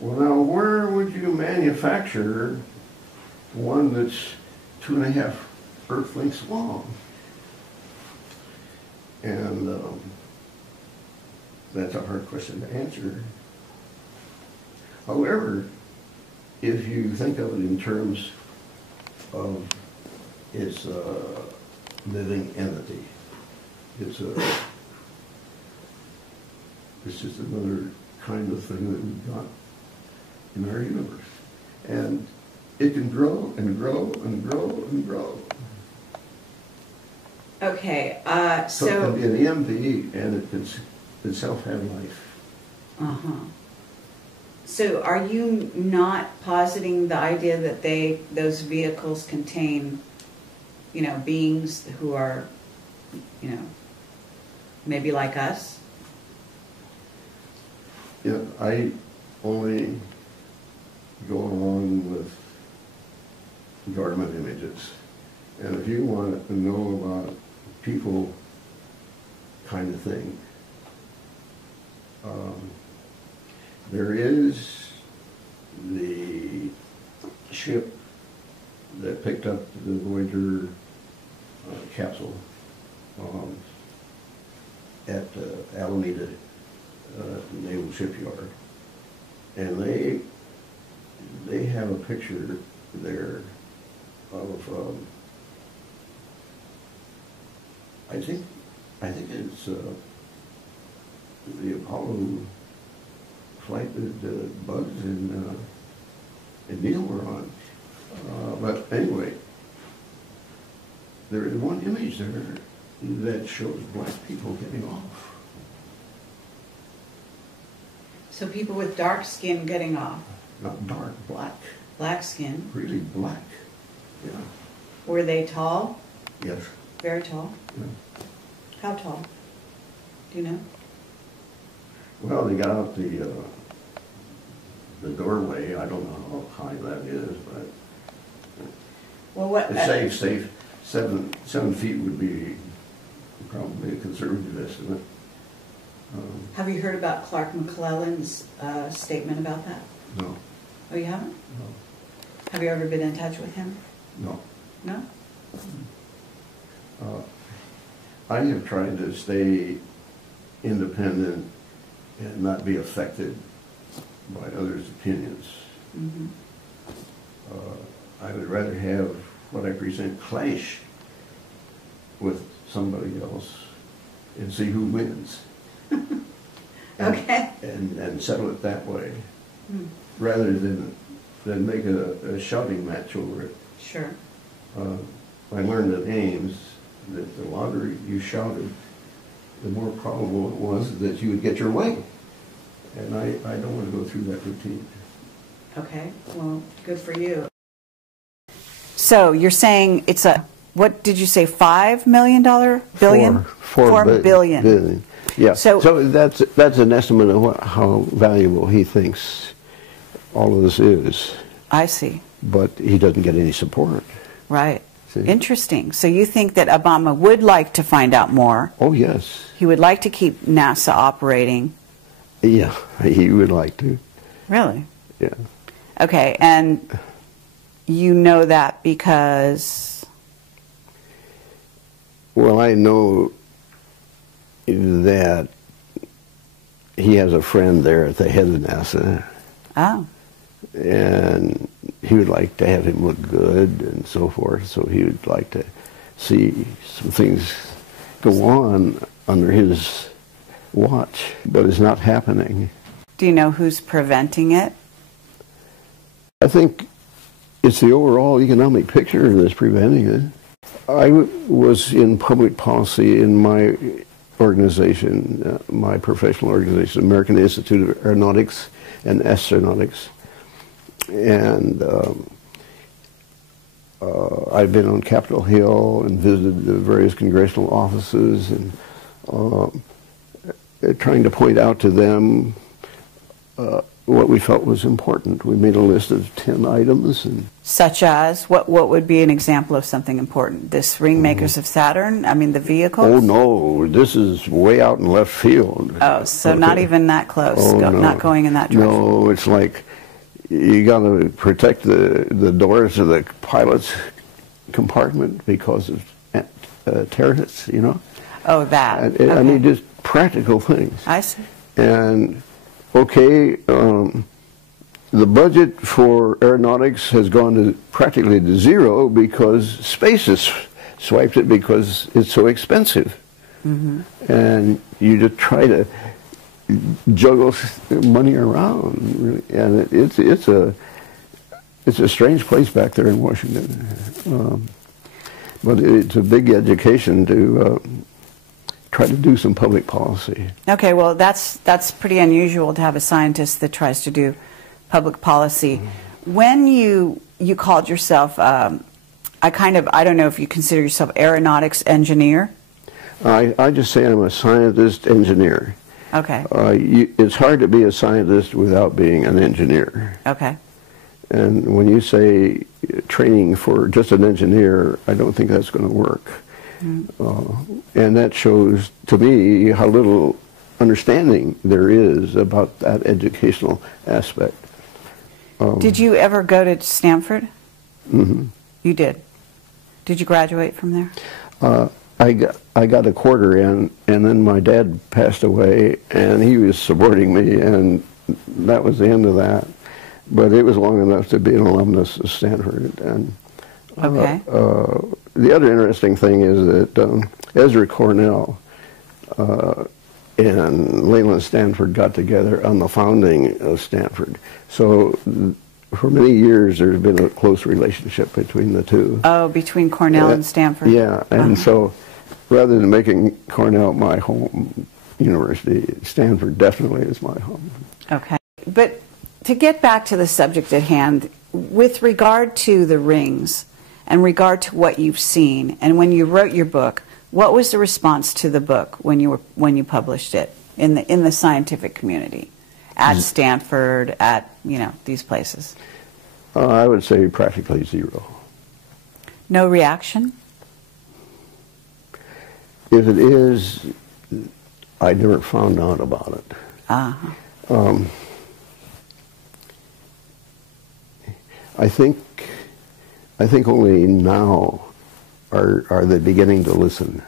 well, now where would you manufacture one that's 2.5 Earth lengths long? And that's a hard question to answer. However, if you think of it in terms of its living entity, it's just another kind of thing that we've got in our universe. And it can grow and grow and grow and grow. Okay, So it can be an EMV, and it can itself have life. Uh-huh. So are you not positing the idea that those vehicles contain, beings who are, maybe like us? Yeah, I only go along with government images. And if you want to know about people kind of thing, there is the ship that picked up the Voyager capsule at Alameda Naval Shipyard, and they have a picture there of I think it's the Apollo flight that Buzz and Neil were on. But anyway, there is one image there that shows black people getting off. So people with dark skin getting off. Not dark, black. Black skin. Really black. Yeah. Were they tall? Yes. Very tall? Yeah. How tall? Do you know? Well, they got out the doorway. I don't know how high that is, but Well, what? it's safe. 7 feet would be probably a conservative estimate. Have you heard about Clark McClellan's statement about that? No. Oh, you haven't? No. Have you ever been in touch with him? No. No? I have tried to stay independent and not be affected by others' opinions. Mm-hmm. I would rather have what I present clash with somebody else and see who wins. Okay. And settle it that way, rather than make a shouting match over it. Sure. I learned at Ames that the longer you shouted, the more probable it was that you would get your way. And I don't want to go through that routine. Okay, well, good for you. So you're saying it's what did you say, $5 million? Billion? $4 billion. Yeah, so that's an estimate of how valuable he thinks all of this is. I see. But he doesn't get any support. Right. See? Interesting. So you think that Obama would like to find out more? Oh, yes. He would like to keep NASA operating? Yeah, he would like to. Really? Yeah. Okay, and you know that because? Well, I know that he has a friend there at the head of NASA. Oh. And he would like to have him look good and so forth, so he would like to see some things go on under his watch, but it's not happening. Do you know who's preventing it? I think it's the overall economic picture that's preventing it. I was in public policy in my organization, my professional organization, American Institute of Aeronautics and Astronautics. And I've been on Capitol Hill and visited the various congressional offices and trying to point out to them what we felt was important. We made a list of 10 items. And such as? What would be an example of something important? This Ring Makers of Saturn? I mean, the vehicles? Oh, no. This is way out in left field. Oh, so okay. Not even that close. Oh, no. Not going in that direction. No, it's like you got to protect the doors of the pilot's compartment because of terrorists, you know? Oh, that. Okay. I mean, just practical things. I see. And, okay, the budget for aeronautics has gone to practically to zero because space has swiped it because it's so expensive. Mm-hmm. And you just try to juggle money around, really. And it's a strange place back there in Washington. But it's a big education to try to do some public policy. Okay, well, that's pretty unusual to have a scientist that tries to do public policy. Mm-hmm. When you called yourself, I don't know if you consider yourself aeronautics engineer? I just say I'm a scientist engineer. Okay. It's hard to be a scientist without being an engineer. Okay. And when you say training for just an engineer, I don't think that's going to work. Mm. And that shows to me how little understanding there is about that educational aspect. Did you ever go to Stanford? Mm-hmm. You did. Did you graduate from there? I got a quarter in, and then my dad passed away, and he was supporting me, and that was the end of that. But it was long enough to be an alumnus of Stanford. And okay. The other interesting thing is that Ezra Cornell and Leland Stanford got together on the founding of Stanford. So for many years there's been a close relationship between the two. Oh, between Cornell and Stanford? Yeah, and so rather than making Cornell my home university, Stanford definitely is my home. Okay. But to get back to the subject at hand, with regard to the rings and regard to what you've seen, and when you wrote your book, what was the response to the book when you published it in the scientific community, at Stanford, at these places? I would say practically zero. No reaction? If it is, I never found out about it. Uh-huh. I think only now are they beginning to listen,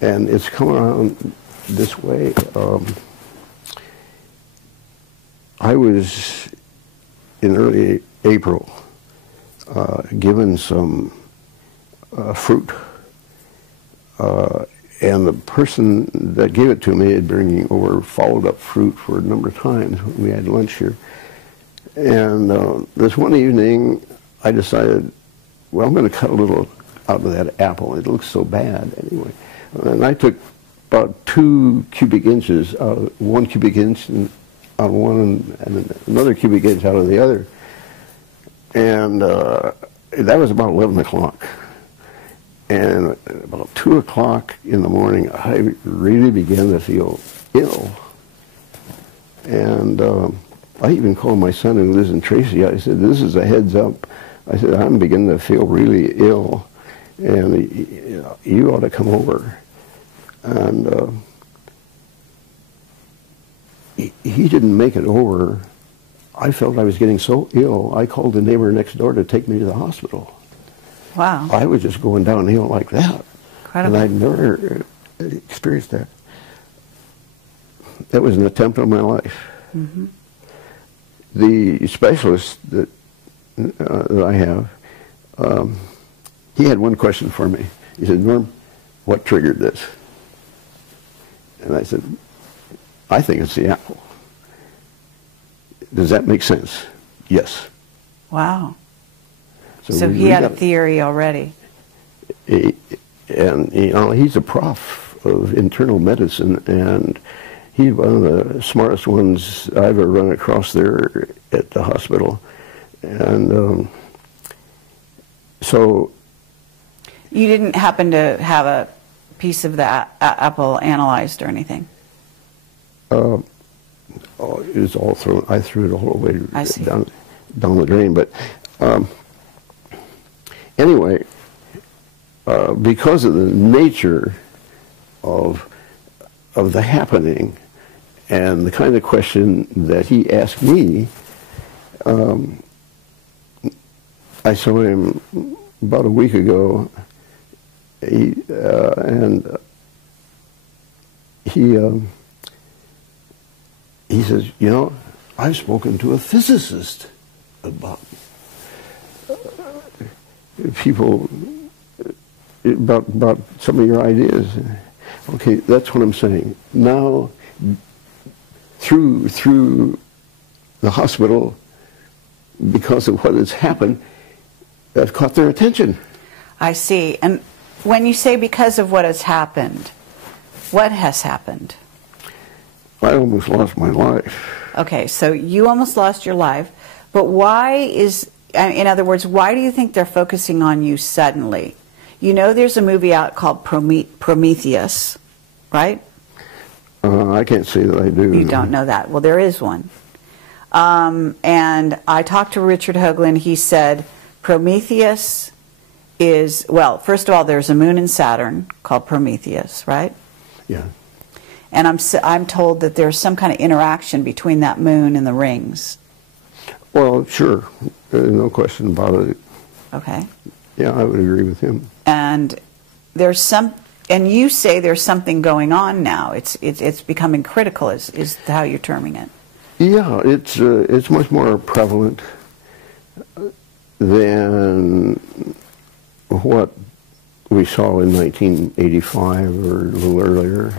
and it's come around this way. I was in early April given some fruit, and the person that gave it to me had bringing over followed up fruit for a number of times when we had lunch here. And this one evening, I decided, well, I'm going to cut a little out of that apple. It looks so bad anyway. And I took about 2 cubic inches, 1 cubic inch out of one and another cubic inch out of the other. And that was about 11 o'clock. And about 2 o'clock in the morning, I really began to feel ill. And I even called my son who lives in Tracy. I said, this is a heads up I said, I'm beginning to feel really ill, and you ought to come over. And he didn't make it over. I felt I was getting so ill, I called the neighbor next door to take me to the hospital. Wow. I was just going downhill like that. Incredible. And I'd never experienced that. That was an attempt on my life. Mm-hmm. The specialist that I have, he had one question for me. He said, Norm, what triggered this? And I said, I think it's the apple. Does that make sense? Yes. Wow. So he had a theory already. And he's a prof of internal medicine, and he's one of the smartest ones I've ever run across there at the hospital. And so... You didn't happen to have a piece of the apple analyzed or anything? It was all thrown. I threw it all the way down the drain. But anyway, because of the nature of the happening and the kind of question that he asked me, I saw him about a week ago. He says, you know, I've spoken to a physicist about people, about some of your ideas. Okay, that's what I'm saying. Now, through the hospital, because of what has happened, I've caught their attention. I see. And when you say because of what has happened, what has happened? I almost lost my life. Okay, so you almost lost your life, but why is, in other words, why do you think they're focusing on you suddenly? You know there's a movie out called Prometheus, right? I can't say that I do. You don't know that. Well, there is one. And I talked to Richard Hoagland. He said Prometheus is, well, first of all, there's a moon in Saturn called Prometheus, right? Yeah. And I'm told that there's some kind of interaction between that moon and the rings. Well, sure. No question about it. Okay. Yeah, I would agree with him. And and you say there's something going on now. It's becoming critical, is how you're terming it. Yeah, it's much more prevalent than what we saw in 1985 or a little earlier.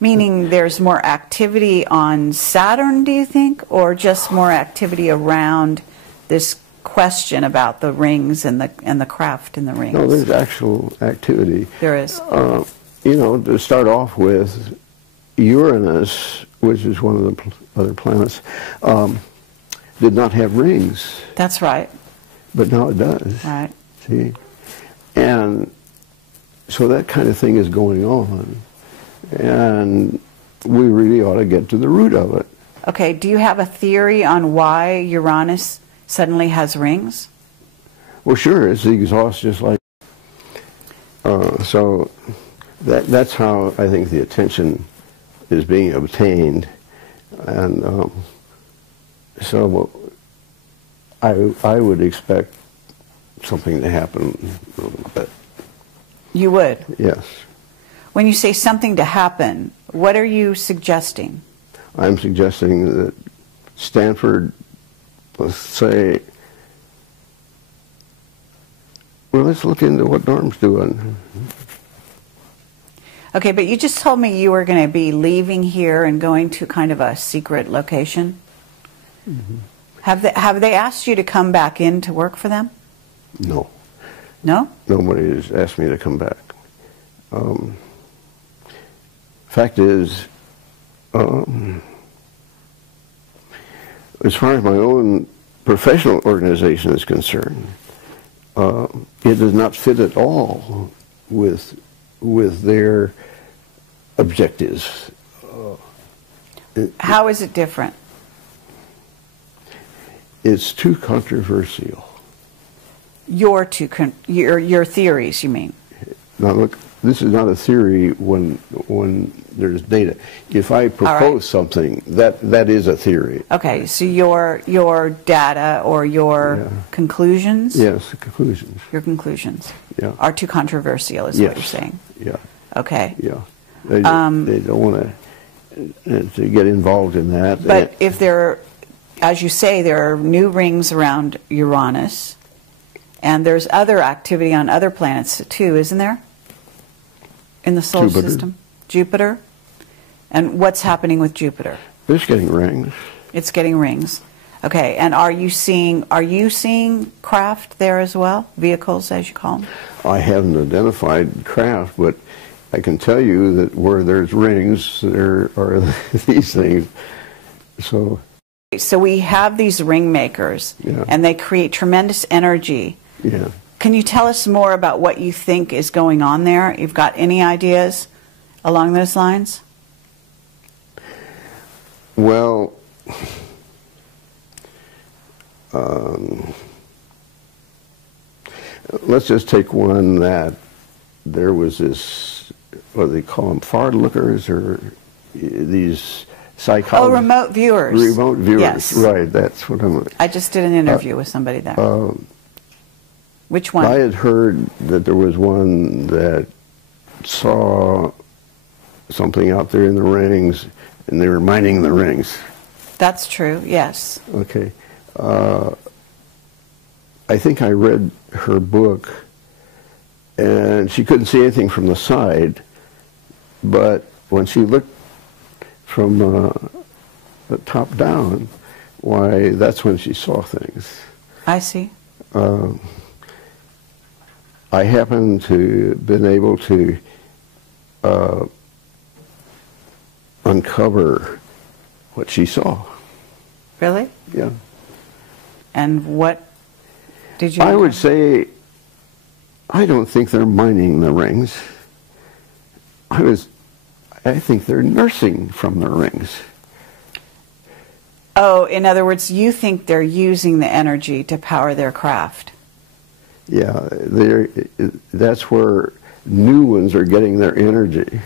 Meaning there's more activity on Saturn, do you think, or just more activity around this question about the rings and the craft in the rings? No, there's actual activity. There is. You know, to start off with, Uranus, which is one of the other planets, did not have rings. That's right. But now it does. Right. See? And so that kind of thing is going on. And we really ought to get to the root of it. Okay, do you have a theory on why Uranus suddenly has rings? Well, sure, it's the exhaust just like... so that's how I think the attention is being obtained. And so I would expect something to happen a little bit. You would? Yes. When you say something to happen, what are you suggesting? I'm suggesting that Stanford, let's say, well, let's look into what Norm's doing. Okay, but you just told me you were going to be leaving here and going to kind of a secret location. Mm-hmm. Have they asked you to come back in to work for them? No. No? Nobody has asked me to come back. Fact is, as far as my own professional organization is concerned, it does not fit at all with their objectives. How is it different? It's too controversial. Your theories, you mean? Now look, this is not a theory when there's data. If I propose something, that is a theory. Okay, so your data or your conclusions? Yes, the conclusions. Your conclusions are too controversial, is what you're saying? Yeah. Okay. Yeah. They don't want to get involved in that. But if there, as you say, there are new rings around Uranus, and there's other activity on other planets too, isn't there? In the solar system? Jupiter? And what's happening with Jupiter? It's getting rings. It's getting rings. Okay, and are you seeing craft there as well? Vehicles, as you call them? I haven't identified craft, but I can tell you that where there's rings, there are these things. So we have these ring makers, and they create tremendous energy. Yeah. Can you tell us more about what you think is going on there? You've got any ideas along those lines? Well, let's just take one that there was this, what do they call them, far lookers, or these psychologists? Oh, remote viewers. Remote viewers, yes. Right, that's what I'm... I just did an interview with somebody there. Which one? I had heard that there was one that saw something out there in the rings, and they were mining the rings. That's true, yes. Okay. I think I read her book, and she couldn't see anything from the side, but when she looked from the top down, why, that's when she saw things. I see. I happen to been able to uncover what she saw. Really? Yeah. And what did you... I would say, I don't think they're mining the rings. I think they're nursing from the rings. Oh, in other words, you think they're using the energy to power their craft. Yeah, that's where new ones are getting their energy.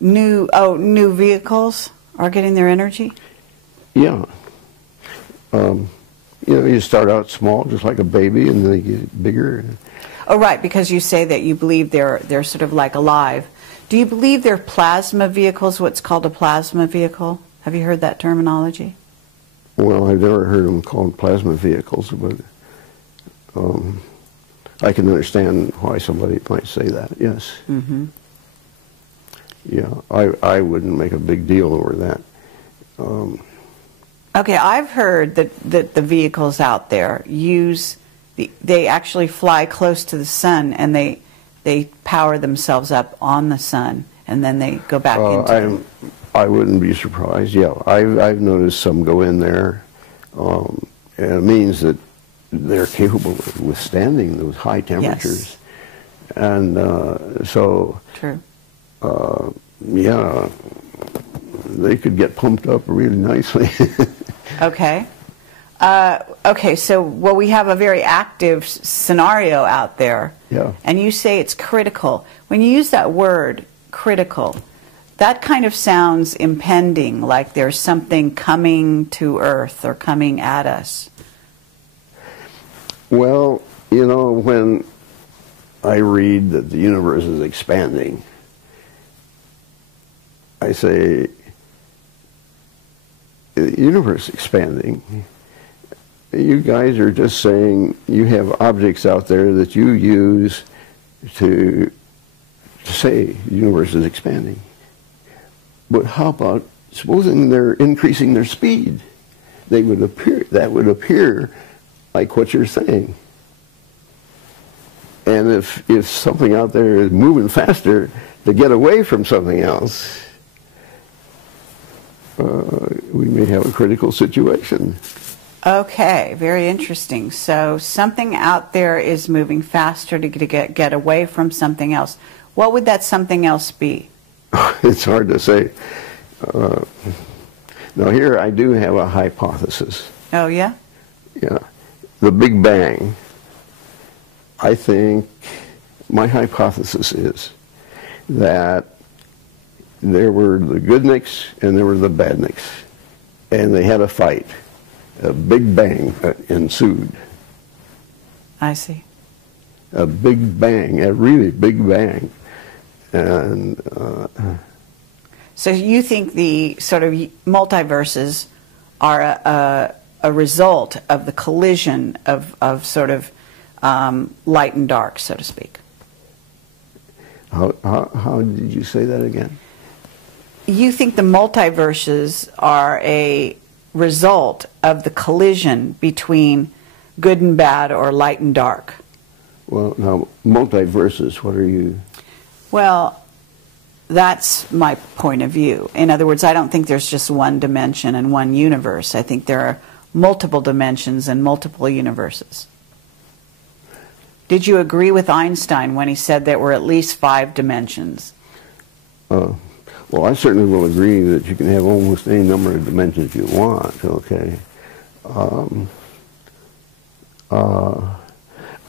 New vehicles are getting their energy? Yeah. You start out small, just like a baby, and then they get bigger. Oh, right, because you say that you believe they're sort of like alive. Do you believe they're plasma vehicles, what's called a plasma vehicle? Have you heard that terminology? Well, I've never heard them called plasma vehicles, but I can understand why somebody might say that, yes. Mm-hmm. Yeah, I wouldn't make a big deal over that. Okay, I've heard that the vehicles out there they actually fly close to the sun, and they power themselves up on the sun, and then they go back into I wouldn't be surprised. Yeah, I've noticed some go in there, and it means that they're capable of withstanding those high temperatures. Yes. And so, true. Yeah, they could get pumped up really nicely. Okay. Okay, so we have a very active scenario out there. Yeah. And you say it's critical. When you use that word, critical, that kind of sounds impending, like there's something coming to Earth or coming at us. Well, when I read that the universe is expanding, I say, the universe is expanding. You guys are just saying you have objects out there that you use to say the universe is expanding. But how about supposing they're increasing their speed? That would appear like what you're saying. And if something out there is moving faster to get away from something else, we may have a critical situation. Okay, very interesting. So something out there is moving faster to get away from something else. What would that something else be? It's hard to say. Now here I do have a hypothesis. Oh, yeah? Yeah. The Big Bang, I think, my hypothesis is that there were the goodniks and there were the badniks, and they had a fight. A big bang ensued. I see. A big bang, a really big bang. And so you think the sort of multiverses are a result of the collision of sort of light and dark, so to speak? How did you say that again? You think the multiverses are a result of the collision between good and bad or light and dark? Well, now, multiverses, what are you? Well, that's my point of view. In other words, I don't think there's just one dimension and one universe. I think there are multiple dimensions and multiple universes. Did you agree with Einstein when he said there were at least 5 dimensions? Well, I certainly will agree that you can have almost any number of dimensions you want, okay?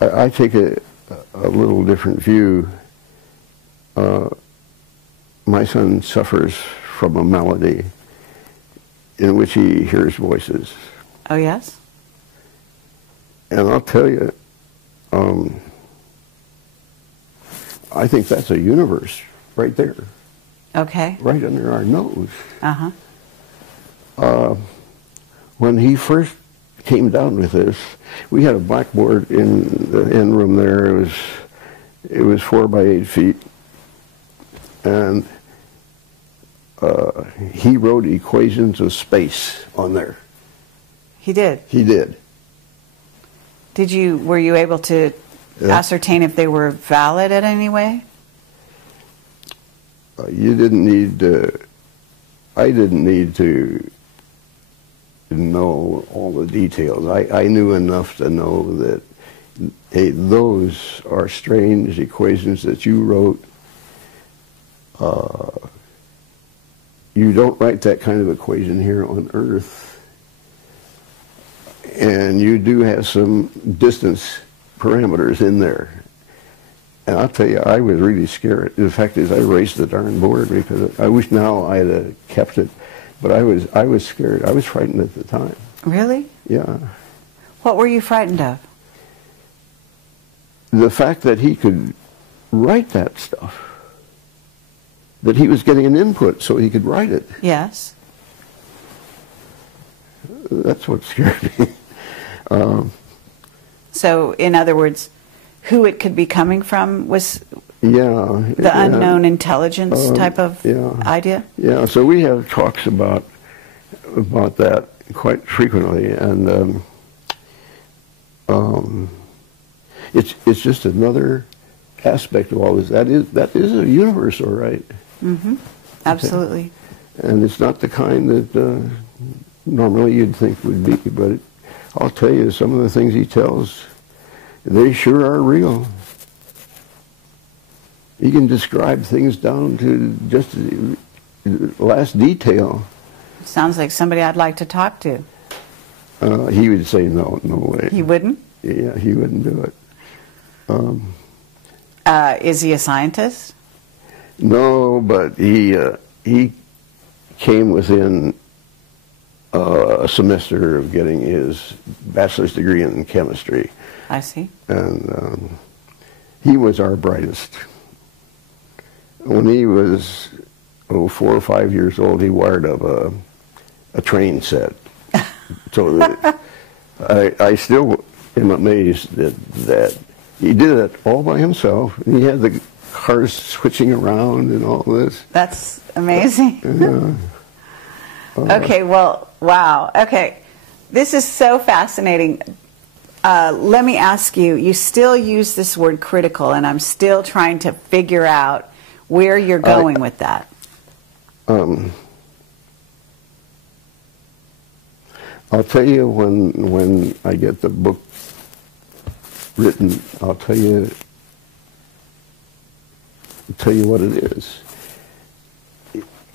I take a little different view. My son suffers from a malady in which he hears voices. Oh, yes? And I'll tell you, I think that's a universe right there. Okay. Right under our nose. Uh-huh. When he first came down with this, we had a blackboard in the end room there. It was 4 by 8 feet. And he wrote equations of space on there. He did? He did. Were you able to ascertain if they were valid in any way? You didn't need I didn't need to know all the details. I knew enough to know that, hey, those are strange equations that you wrote. You don't write that kind of equation here on Earth. And you do have some distance parameters in there. And I'll tell you, I was really scared. The fact is, I erased the darn board because I wish now I had kept it. But I was scared. I was frightened at the time. Really? Yeah. What were you frightened of? The fact that he could write that stuff. That he was getting an input so he could write it. Yes. That's what scared me. So, in other words, who it could be coming from was the yeah. unknown intelligence type of idea? Yeah, so we have talks about that quite frequently, and it's just another aspect of all this. That is a universe, all right. Mm-hmm. Absolutely. Okay. And it's not the kind that normally you'd think would be, but I'll tell you, some of the things he tells, they sure are real. He can describe things down to just the last detail. Sounds like somebody I'd like to talk to. He would say no way. He wouldn't? Yeah, he wouldn't do it. Is he a scientist? No, but he came within a semester of getting his bachelor's degree in chemistry. I see. And he was our brightest. When he was 4 or 5 years old, he wired up a train set. So that I still am amazed that he did it all by himself. He had the cars switching around and all this. That's amazing. Okay, well, wow. Okay, this is so fascinating. Let me ask you, you still use this word critical, and I'm still trying to figure out where you're going with that. I'll tell you when I get the book written, I'll tell you what it is.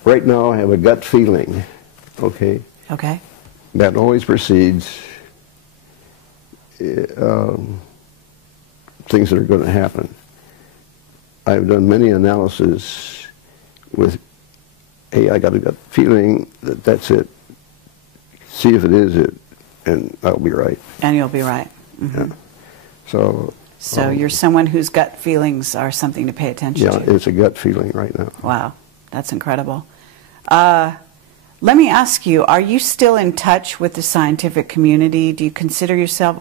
Right now I have a gut feeling okay? Okay. That always precedes things that are going to happen. I've done many analyses with, hey, I got a gut feeling that that's it. See if it is it, and I'll be right. And you'll be right. Mm-hmm. Yeah. So you're someone whose gut feelings are something to pay attention to. Yeah, it's a gut feeling right now. Wow, that's incredible. Let me ask you, are you still in touch with the scientific community? Do you consider yourself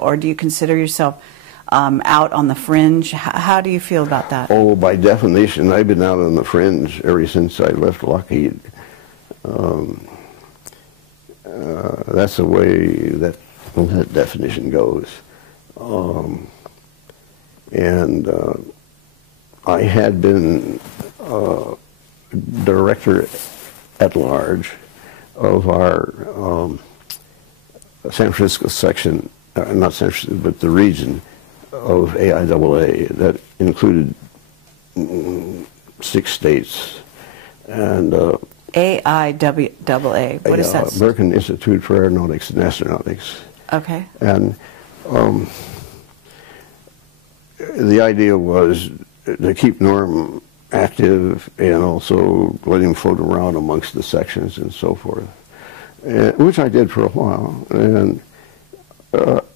out on the fringe? How do you feel about that? Oh, by definition, I've been out on the fringe ever since I left Lockheed. That's the way that definition goes. I had been director at large of our San Francisco section, not San Francisco, but the region of AIAA that included 6 states. And AIAA, what is that? American Institute for Aeronautics and Astronautics. Okay. And the idea was to keep Norm active and also let him float around amongst the sections and so forth, which I did for a while. And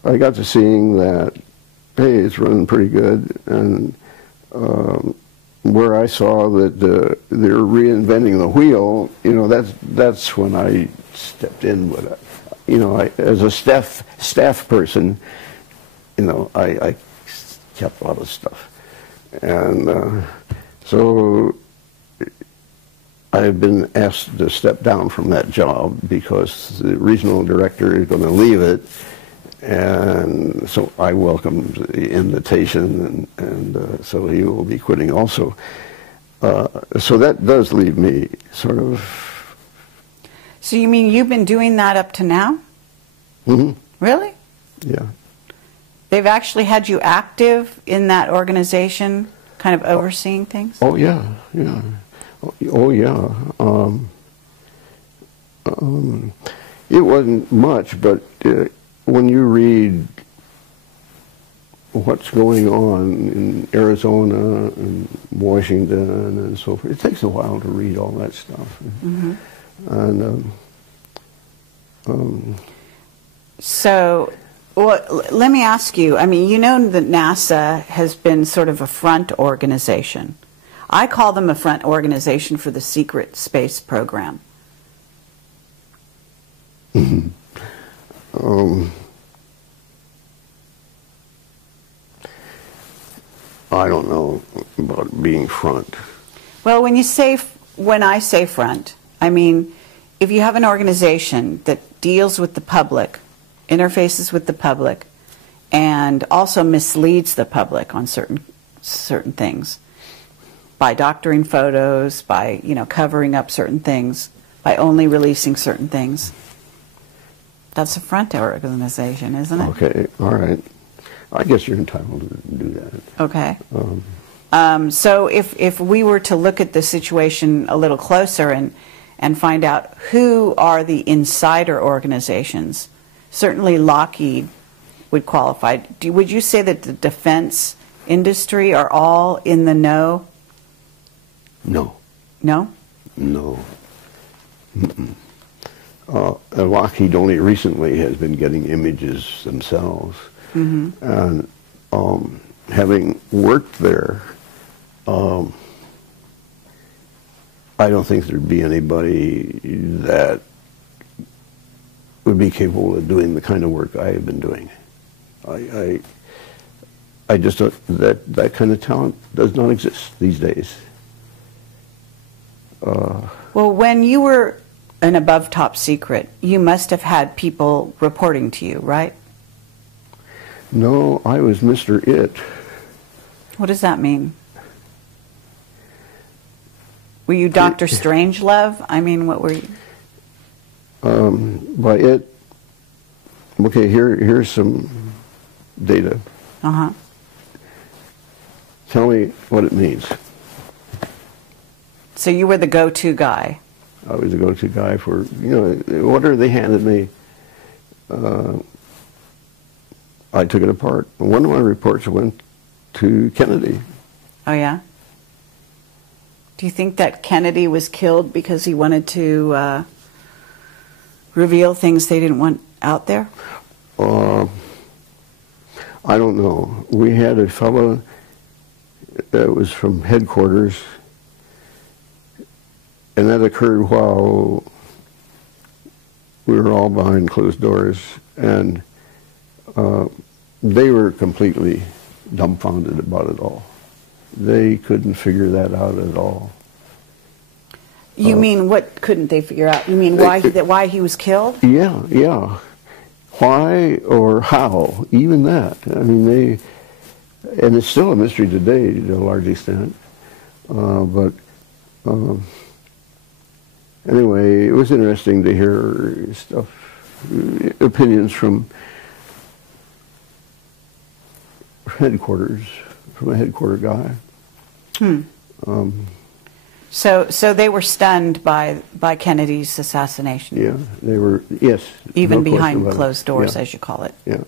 I got to seeing that, hey, it's running pretty good. And where I saw that they're reinventing the wheel, that's when I stepped in. But as a staff person, I kept a lot of stuff, and so I've been asked to step down from that job because the regional director is going to leave it, and so I welcomed the invitation, and so he will be quitting also. So that does leave me sort of. So you mean you've been doing that up to now? Mm-hmm. Really? Yeah. They've actually had you active in that organization, kind of overseeing things? Oh, yeah, yeah. Oh, yeah. It wasn't much, but when you read what's going on in Arizona and Washington and so forth, it takes a while to read all that stuff. Mm-hmm. And so, well, let me ask you, I mean, you know that NASA has been sort of a front organization. I call them a front organization for the secret space program. I don't know about being front. Well, when I say front, I mean, if you have an organization that deals with the public, interfaces with the public, and also misleads the public on certain things, by doctoring photos, by covering up certain things, by only releasing certain things, that's a front organization, isn't it? Okay, all right. I guess you're entitled to do that. Okay. So if we were to look at the situation a little closer and find out who are the insider organizations, certainly Lockheed would qualify. Would you say that the defense industry are all in the know? No. No? No. Lockheed only recently has been getting images themselves. Mm-hmm. And having worked there, I don't think there'd be anybody that would be capable of doing the kind of work I have been doing. I just don't, that kind of talent does not exist these days. Well, when you were an above top secret, you must have had people reporting to you, right? No, I was Mr. It. What does that mean? Were you Dr. Strangelove? I mean, what were you? By it, okay, here's some data. Uh-huh. Tell me what it means. So you were the go-to guy. I was the go-to guy for, whatever they handed me, I took it apart. One of my reports went to Kennedy. Oh, yeah? Do you think that Kennedy was killed because he wanted to reveal things they didn't want out there? I don't know. We had a fellow that was from headquarters, and that occurred while we were all behind closed doors, and they were completely dumbfounded about it all. They couldn't figure that out at all. You mean, what couldn't they figure out? You mean why he was killed? Yeah. Why or how, even that. I mean, and it's still a mystery today to a large extent. But anyway, it was interesting to hear stuff, opinions from headquarters, from a headquarter guy. So they were stunned by Kennedy's assassination. Yeah, they were. Yes, even no behind closed doors, yeah. as you call it. Yeah.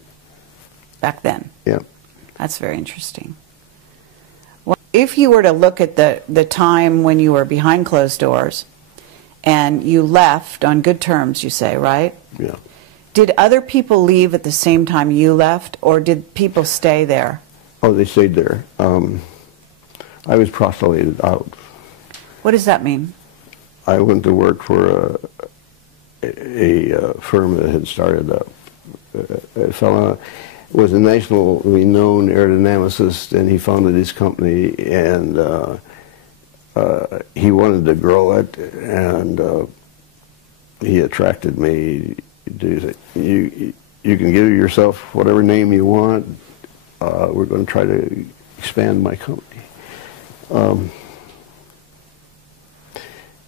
Back then. Yeah. That's very interesting. Well, if you were to look at the time when you were behind closed doors, and you left on good terms, you say, right? Yeah. Did other people leave at the same time you left, or did people stay there? Oh, they stayed there. I was proselyted out. What does that mean? I went to work for a firm that had started up. A fellow was a nationally known aerodynamicist, and he founded his company, and he wanted to grow it, and he attracted me to say, you can give yourself whatever name you want. We're going to try to expand my company.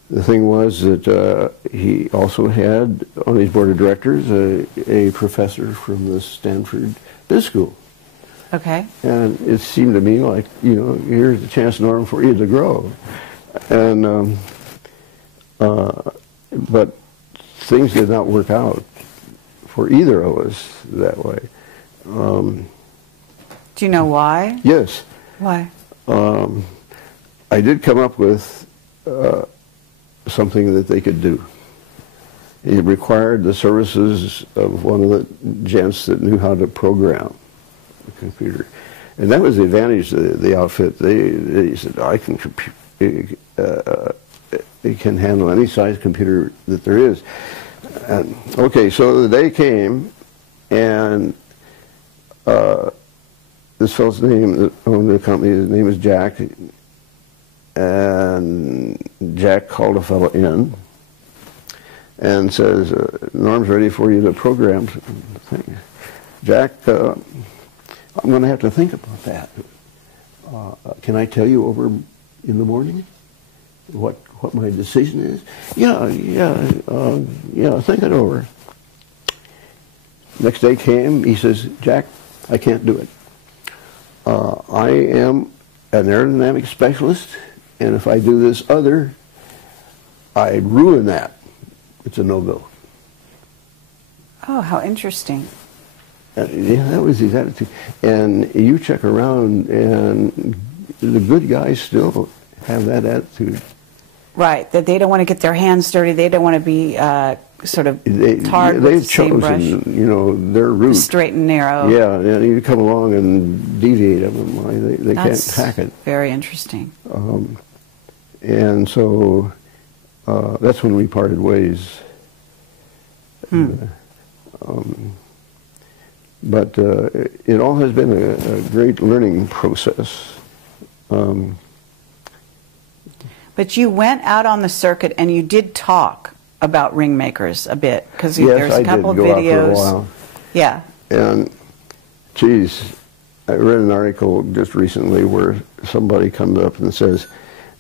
The thing was that he also had on his board of directors a professor from the Stanford Biz School. Okay. And it seemed to me like, here's the chance, Norm, for you to grow. And but things did not work out for either of us that way. Do you know why? Yes. Why? I did come up with something that they could do. It required the services of one of the gents that knew how to program the computer. And that was the advantage of the outfit. They said, I can it can handle any size computer that there is. And, okay, so the day came, and this fellow's name that owned the company, his name is Jack, and Jack called a fellow in and says, Norm's ready for you to program things. Jack, I'm going to have to think about that. Can I tell you over in the morning what my decision is? Yeah, think it over. Next day came, he says, Jack, I can't do it. I am an aerodynamic specialist, and if I do this other, I'd ruin that. It's a no-go. Oh, how interesting. Yeah, that was his attitude. And you check around, and the good guys still have that attitude. Right, that they don't want to get their hands dirty. They don't want to be sort of tarred with the same brush. They've chosen, their route. Straight and narrow. Yeah, and you come along and deviate them. They can't hack it. Very interesting. And so that's when we parted ways. But it all has been a great learning process. But you went out on the circuit and you did talk about ring makers a bit, because Yes, there's a couple of I did go out videos. for a while. Yeah. And, geez, I read an article just recently where somebody comes up and says,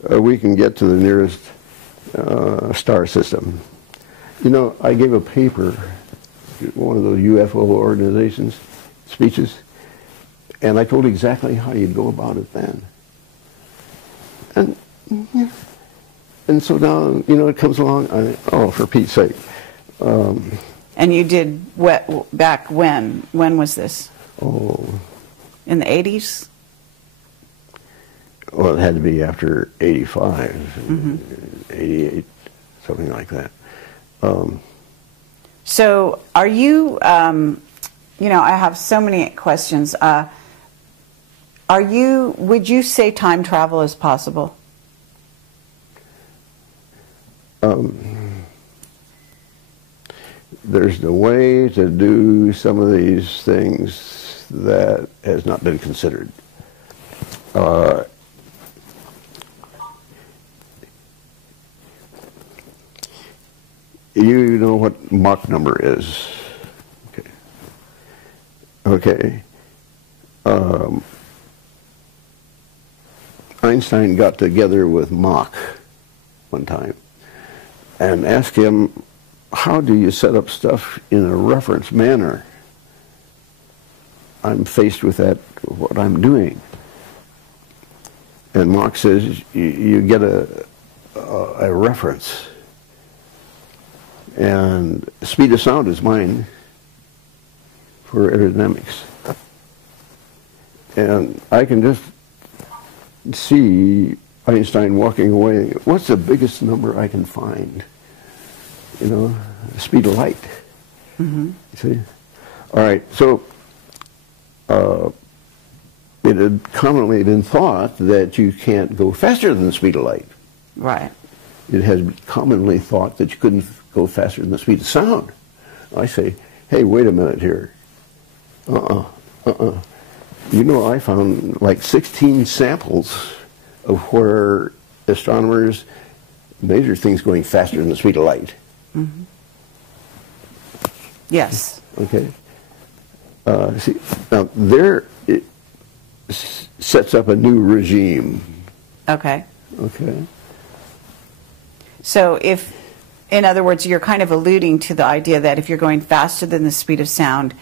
we can get to the nearest star system. I gave a paper, one of those UFO organizations, speeches, and I told exactly how you'd go about it then. And And so now, you know, it comes along, oh, for Pete's sake. And you did back when? When was this? Oh. In the 80s? Well, it had to be after 85, 88, something like that. So are you, you know, I have so many questions. Would you say time travel is possible? There's a way to do some of these things that has not been considered. You know what Mach number is? Okay. Einstein got together with Mach one time and asked him, how do you set up stuff in a reference manner? I'm faced with that, what I'm doing. And Mach says, you get a reference. And speed of sound is mine for aerodynamics. And I can just see Einstein walking away. What's the biggest number I can find? You know, the speed of light. See? All right, so it had commonly been thought that you can't go faster than the speed of light. Right. It has commonly thought that you couldn't go faster than the speed of sound. I say, hey, wait a minute here. You know, I found like 16 samples of where astronomers measure things going faster than the speed of light. Yes. Okay. See, now there it sets up a new regime. Okay. Okay. So if, in other words, you're kind of alluding to the idea that if you're going faster than the speed of sound,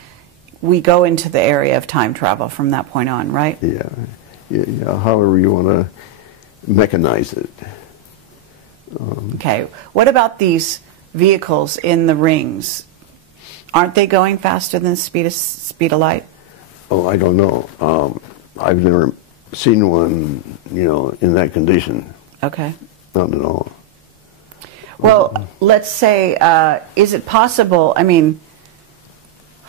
we go into the area of time travel from that point on, right? Yeah. Yeah. However you want to mechanize it. Okay. What about these vehicles in the rings? Aren't they going faster than the speed of light? Oh, I don't know. I've never seen one, you know, in that condition. Okay. Not at all. Well, let's say, is it possible, I mean,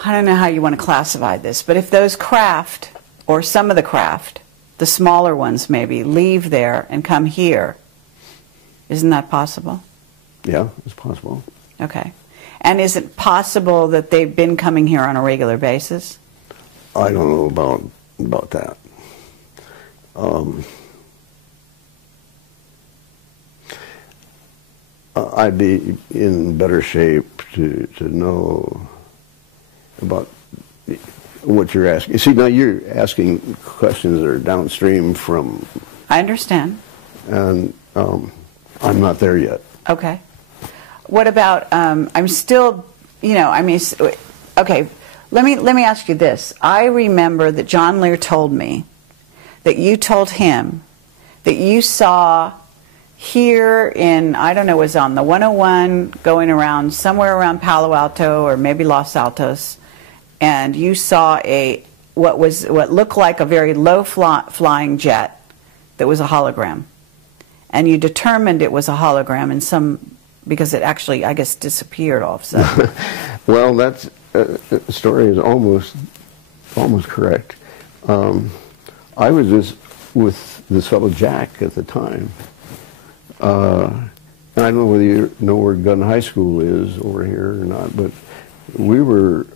I don't know how you want to classify this, but if those craft, or some of the craft, the smaller ones maybe, leave there and come here, isn't that possible? Yeah, it's possible. Okay. And is it possible that they've been coming here on a regular basis? I don't know about that. I'd be in better shape to know about what you're asking. See, now you're asking questions that are downstream from... I understand. And I'm not there yet. Okay. What about, I'm still, you know, I mean, okay, let me ask you this. I remember that John Lear told me that you told him that you saw here in, I don't know, it was on the 101 going around somewhere around Palo Alto or maybe Los Altos, and you saw what looked like a very low flying jet that was a hologram. And you determined it was a hologram in because it actually, I guess, disappeared all of a sudden. Well, that story is almost correct. I was just with this fellow Jack at the time. And I don't know whether you know where Gunn High School is over here or not, but we were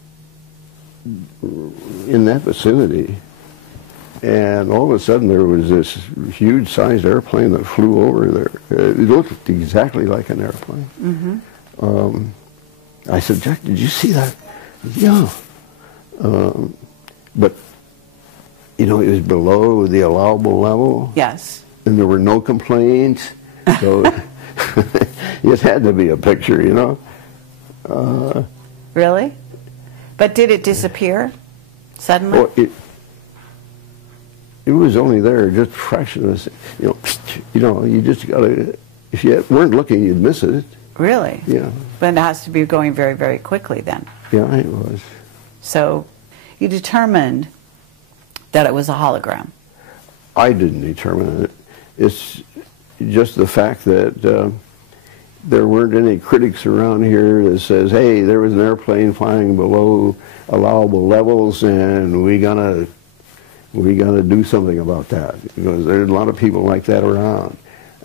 in that vicinity. And all of a sudden there was this huge-sized airplane that flew over there. It looked exactly like an airplane. I said, Jack, did you see that? Yeah. But, you know, it was below the allowable level. Yes. And there were no complaints. So it had to be a picture, you know. Really? But did it disappear suddenly? Well, it was only there just fraction of a second. You know, you just got to if you weren't looking, you'd miss it. Really? Yeah. But it has to be going very, very quickly then. Yeah, it was. So you determined that it was a hologram. I didn't determine it. It's just the fact that there weren't any critics around here that says, hey, there was an airplane flying below allowable levels and we gotta do something about that, because there's a lot of people like that around.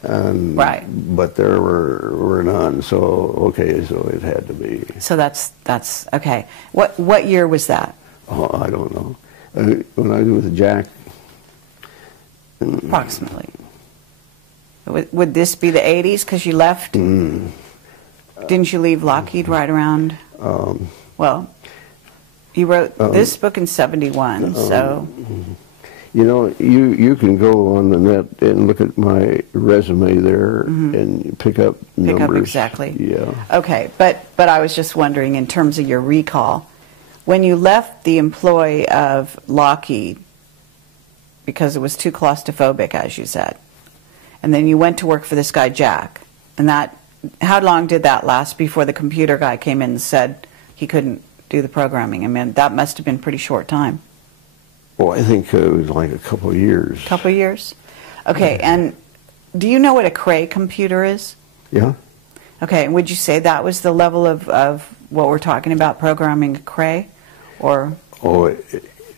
And, right. But there were none, so okay, so it had to be. So that's okay. What year was that? Oh, I don't know. When I was with Jack. Approximately. Would this be the 80s? Because you left. Didn't you leave Lockheed right around? Well, you wrote this book in '71, so. You know, you can go on the net and look at my resume there and pick up numbers. Pick up exactly. Yeah. Okay, but I was just wondering, in terms of your recall, when you left the employ of Lockheed, because it was too claustrophobic, as you said, and then you went to work for this guy Jack, and that, how long did that last before the computer guy came in and said he couldn't do the programming? I mean, that must have been a pretty short time. Well, I think it was like a couple of years. Couple of years? Okay, and do you know what a Cray computer is? Yeah. Okay, and would you say that was the level of what we're talking about, programming a Cray? Or? Oh,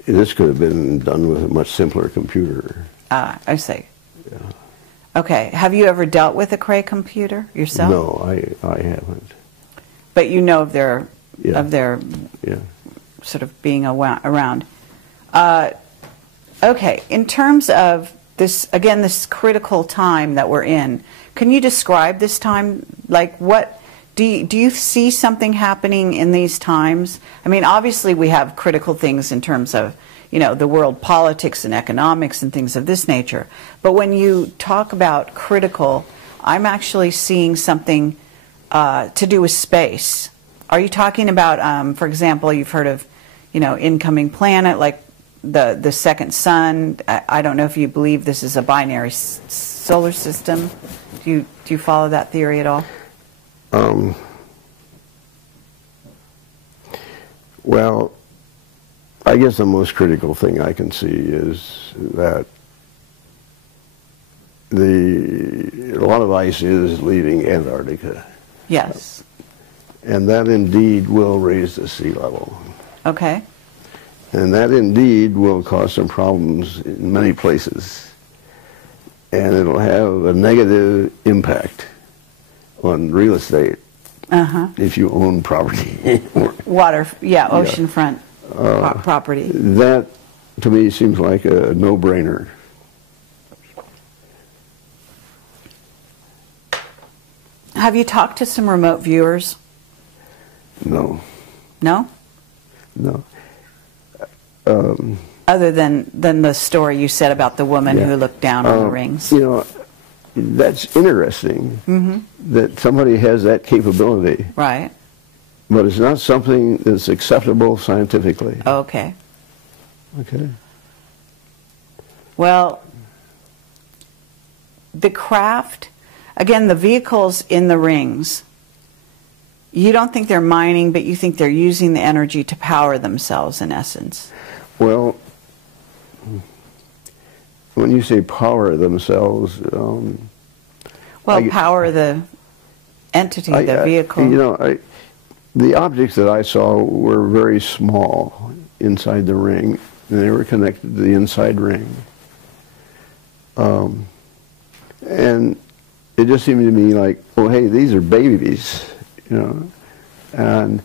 this could have been done with a much simpler computer. Ah, I see. Yeah. Okay, have you ever dealt with a Cray computer yourself? No, I haven't. But you know of their, yeah. sort of being around. Okay, in terms of this, again, this critical time that we're in, can you describe this time? Like, what do you see something happening in these times? I mean, obviously we have critical things in terms of, you know, the world politics and economics and things of this nature. But when you talk about critical, I'm actually seeing something to do with space. Are you talking about, for example, you've heard of, you know, incoming planet, like the second sun? I don't know if you believe this is a binary solar system. Do you follow that theory at all? Well, I guess the most critical thing I can see is that a lot of ice is leaving Antarctica. Yes. And that indeed will raise the sea level. Okay. And that indeed will cause some problems in many places. And it'll have a negative impact on real estate if you own property. Water, yeah, oceanfront property. That, to me, seems like a no-brainer. Have you talked to some remote viewers? No. No? No. Other than the story you said about the woman who looked down on the rings. You know, that's interesting that somebody has that capability. Right. But it's not something that's acceptable scientifically. Okay. Okay. Well, the craft, again, the vehicles in the rings, you don't think they're mining, but you think they're using the energy to power themselves, in essence. Well, when you say power themselves, power the entity, the vehicle. You know, the objects that I saw were very small inside the ring, and they were connected to the inside ring. And it just seemed to me like, oh, hey, these are babies, you know. And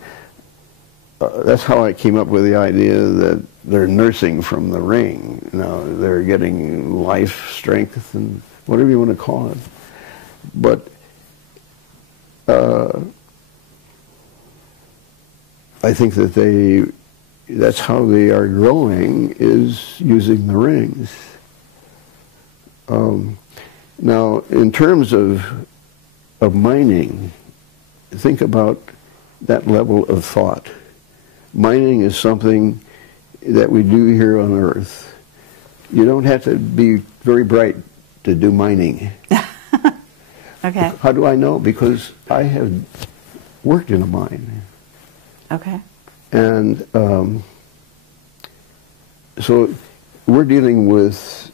that's how I came up with the idea that they're nursing from the ring. You know, they're getting life, strength, and whatever you want to call it. But I think that that's how they are growing, is using the rings. Now, in terms of mining, think about that level of thought. Mining is something that we do here on Earth. You don't have to be very bright to do mining. Okay. How do I know? Because I have worked in a mine. Okay. And so we're dealing with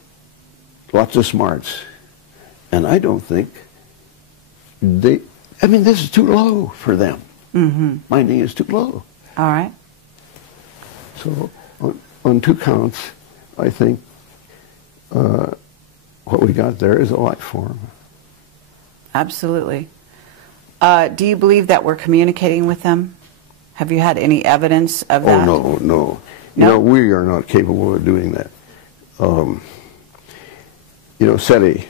lots of smarts. And I don't think this is too low for them. Mm-hmm. Mining is too low. All right. So on two counts, I think what we got there is a life form. Absolutely. Do you believe that we're communicating with them? Have you had any evidence of that? Oh, no. No? You know, we are not capable of doing that. SETI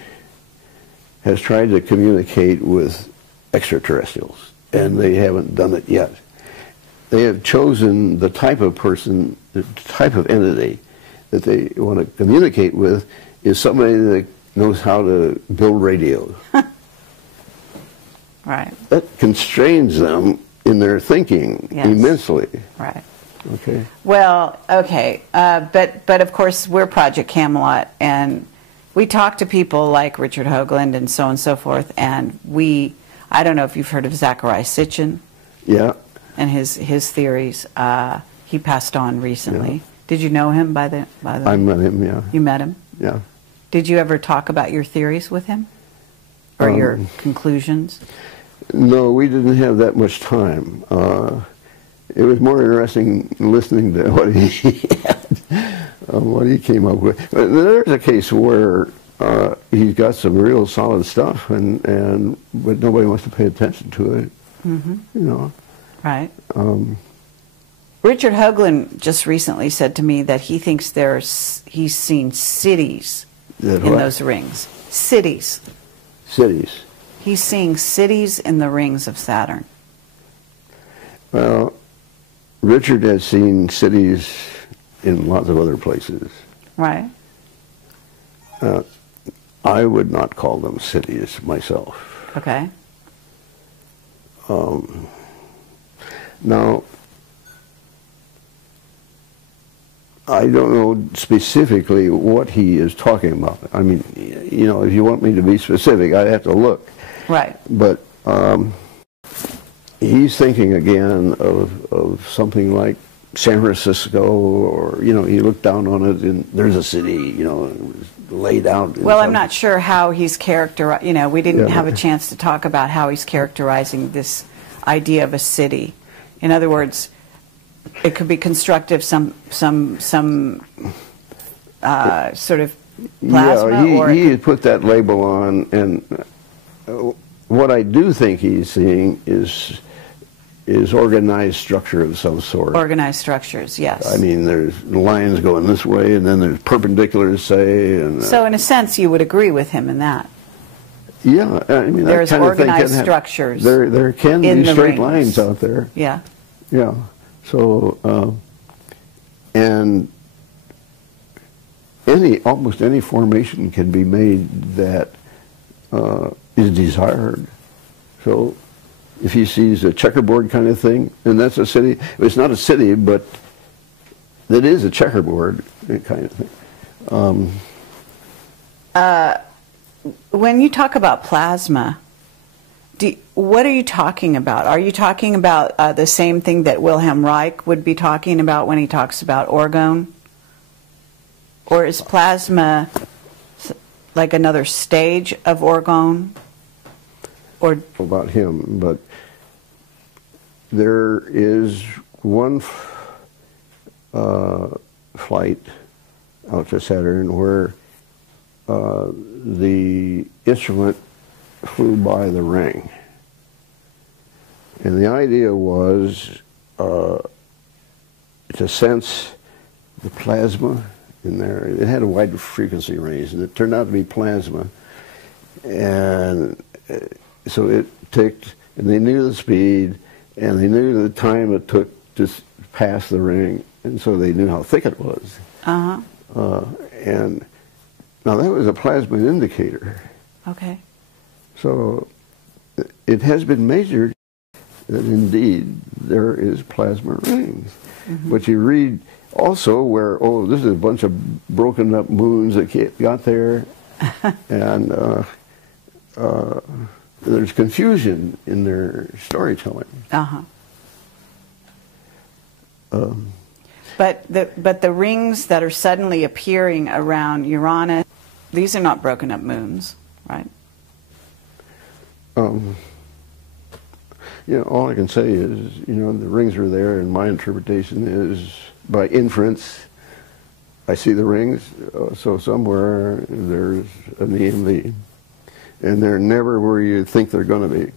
has tried to communicate with extraterrestrials, and they haven't done it yet. They have chosen the type of person, the type of entity that they want to communicate with is somebody that knows how to build radios. Right. That constrains them in their thinking immensely. Right. Okay. Well, okay, but of course we're Project Camelot, and we talk to people like Richard Hoagland and so forth, and I don't know if you've heard of Zecharia Sitchin. Yeah. And his theories. He passed on recently. Yeah. Did you know him by the I met him, yeah. You met him? Yeah. Did you ever talk about your theories with him? Or your conclusions? No, we didn't have that much time. It was more interesting listening to what he came up with. There's a case where he's got some real solid stuff, but nobody wants to pay attention to it. Mm-hmm. You know. Right. Richard Hoagland just recently said to me that he thinks he's seen cities in those rings. Cities. Cities. He's seeing cities in the rings of Saturn. Well, Richard has seen cities in lots of other places. Right. I would not call them cities myself. Okay. Now, I don't know specifically what he is talking about. I mean, you know, if you want me to be specific, I'd have to look. Right. But he's thinking again of something like San Francisco, or, you know, you look down on it and there's a city, you know, it was laid out. Well, I'm not sure how he's characterized, you know, we didn't have a chance to talk about how he's characterizing this idea of a city. In other words, it could be constructive, some sort of plasma. Yeah, he had put that label on, and what I do think he's seeing is organized structure of some sort. Organized structures, yes. I mean, there's lines going this way, and then there's perpendiculars, say. And, so in a sense, you would agree with him in that. Yeah, I mean, there's organized structures. There can be straight lines out there. Yeah. Yeah. So, and almost any formation can be made that is desired. So, if he sees a checkerboard kind of thing, and that's a city. It's not a city, but it is a checkerboard kind of thing. When you talk about plasma, what are you talking about? Are you talking about the same thing that Wilhelm Reich would be talking about when he talks about orgone? Or is plasma like another stage of orgone? Or about him, but there is one flight out to Saturn where the instrument flew by the ring, and the idea was to sense the plasma in there. It had a wide frequency range, and it turned out to be plasma, and so it ticked, and they knew the speed, and they knew the time it took to pass the ring, and so they knew how thick it was. And now that was a plasma indicator. Okay. So it has been measured that indeed there is plasma rings. Mm-hmm. But you read also where, oh, this is a bunch of broken up moons that got there, and there's confusion in their storytelling. Uh-huh. But the rings that are suddenly appearing around Uranus, these are not broken up moons, right? All I can say is, the rings are there, and my interpretation is by inference. I see the rings, so somewhere there's an EMV, and they're never where you think they're going to be.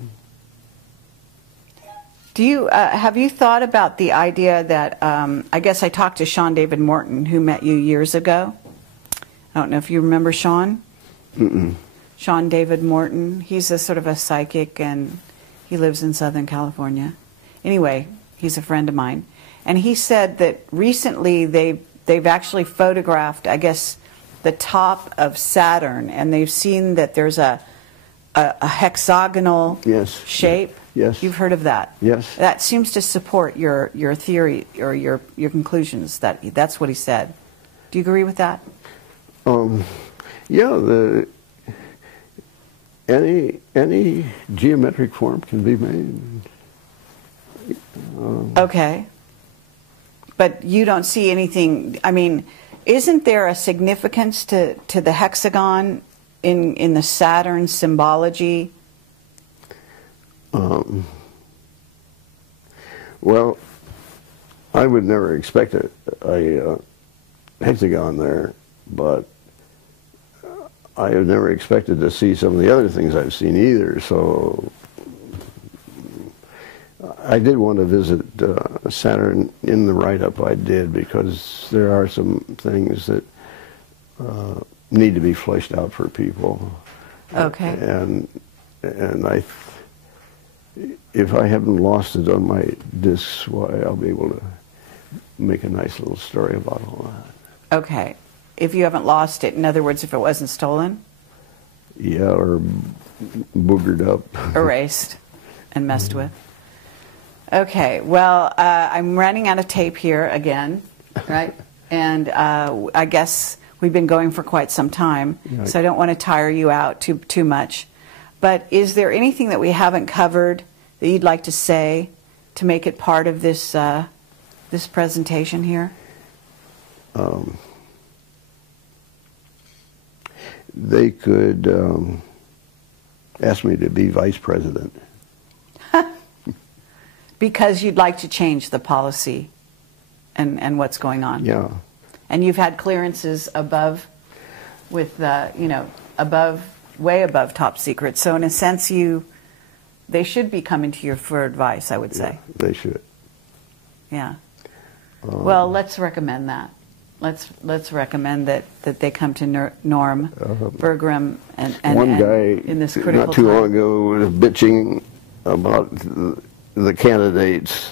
Do you have you thought about the idea that I guess I talked to Sean David Morton, who met you years ago. I don't know if you remember Sean. Mm-mm. Sean David Morton. He's a sort of a psychic, and he lives in Southern California. Anyway, he's a friend of mine, and he said that recently they've actually photographed, I guess, the top of Saturn, and they've seen that there's a hexagonal shape. Yes. You've heard of that? Yes. That seems to support your theory or your conclusions. That's what he said. Do you agree with that? Yeah. Any geometric form can be made. Okay. But you don't see anything. I mean, isn't there a significance to the hexagon in the Saturn symbology? Well, I would never expect a hexagon there, but I have never expected to see some of the other things I've seen either. So I did want to visit Saturn in the write-up I did, because there are some things that need to be fleshed out for people. Okay. And if I haven't lost it on my discs, why, I'll be able to make a nice little story about all that. Okay. If you haven't lost it, in other words, if it wasn't stolen? Yeah, or boogered up. Erased and messed with. Okay, well, I'm running out of tape here again, right? And I guess we've been going for quite some time, so I don't want to tire you out too much. But is there anything that we haven't covered that you'd like to say to make it part of this this presentation here? They could ask me to be vice president. Because you'd like to change the policy and what's going on. Yeah. And you've had clearances above, with above, way above top secret. So in a sense, they should be coming to you for advice, I would say. Yeah, they should. Yeah. Well, let's recommend that. Let's recommend that they come to Norm Bergrun and one guy in this critical not too time. long ago was bitching about the candidates,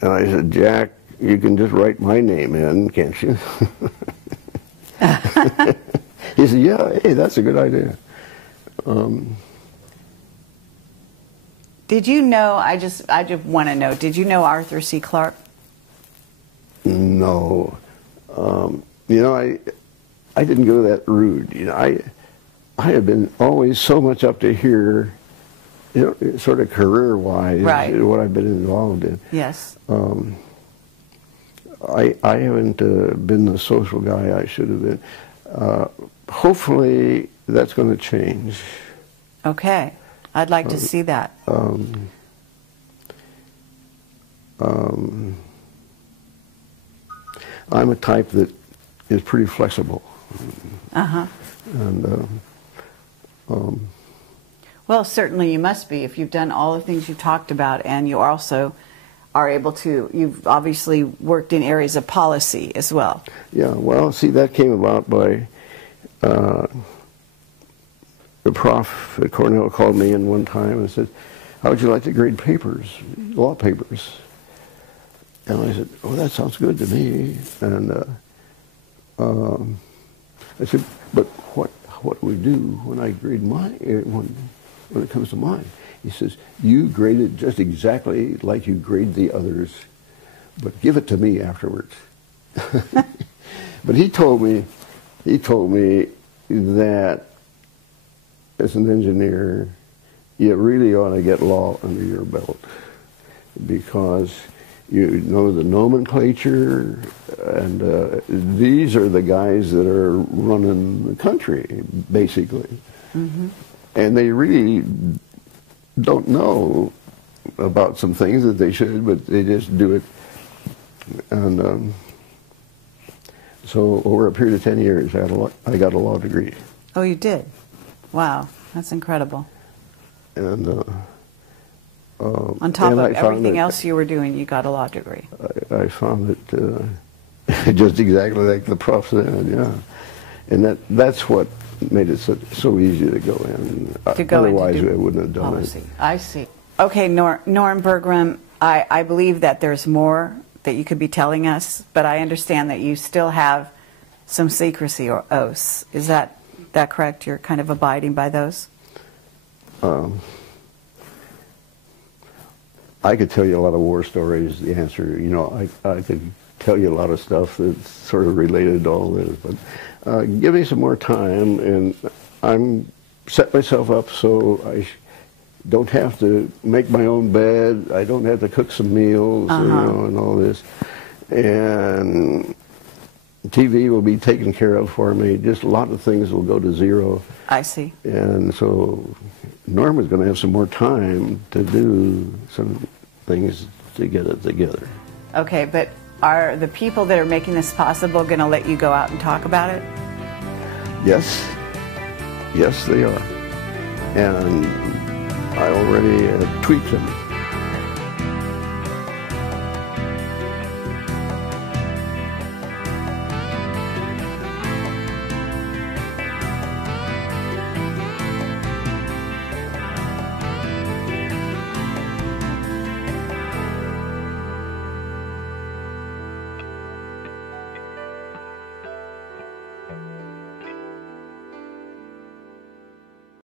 and I said, Jack, you can just write my name in, can't you? He said, yeah, hey, that's a good idea. Did you know, I just want to know, did you know Arthur C. Clarke? No. I didn't go that route. I have been always so much up to here, sort of career-wise, right, what I've been involved in. Yes. I haven't been the social guy I should have been. Hopefully that's going to change. Okay. I'd like to see that. I'm a type that is pretty flexible. Uh-huh. And well, certainly you must be if you've done all the things you've talked about, and you also are able to, you've obviously worked in areas of policy as well. Yeah, well, see, that came about by the prof at Cornell called me in one time and said, how would you like to grade papers, law papers? And I said, oh, that sounds good to me. And I said, but what do we do when I grade mine, when it comes to mine? He says, you grade it just exactly like you grade the others, but give it to me afterwards. But he told me that as an engineer, you really ought to get law under your belt, because you know the nomenclature, and these are the guys that are running the country, basically. Mm-hmm. And they really don't know about some things that they should, but they just do it. And so over a period of 10 years, I got a law degree. Oh, you did? Wow, that's incredible. And on top of everything else you were doing, you got a law degree. I found it just exactly like the prof said, yeah. And that's what made it so easy to go in. Otherwise, I wouldn't have done it. I see. Okay, Norm Bergrun, I believe that there's more that you could be telling us, but I understand that you still have some secrecy or oaths. Is that correct? You're kind of abiding by those? I could tell you a lot of war stories. The answer, you know, I could tell you a lot of stuff that's sort of related to all this, but give me some more time, and I'm set myself up so I don't have to make my own bed. I don't have to cook some meals, you know, and all this. And TV will be taken care of for me. Just a lot of things will go to zero. I see. And so Norman's going to have some more time to do some things to get it together. Okay, but are the people that are making this possible going to let you go out and talk about it? Yes. Yes, they are. And I already tweaked them.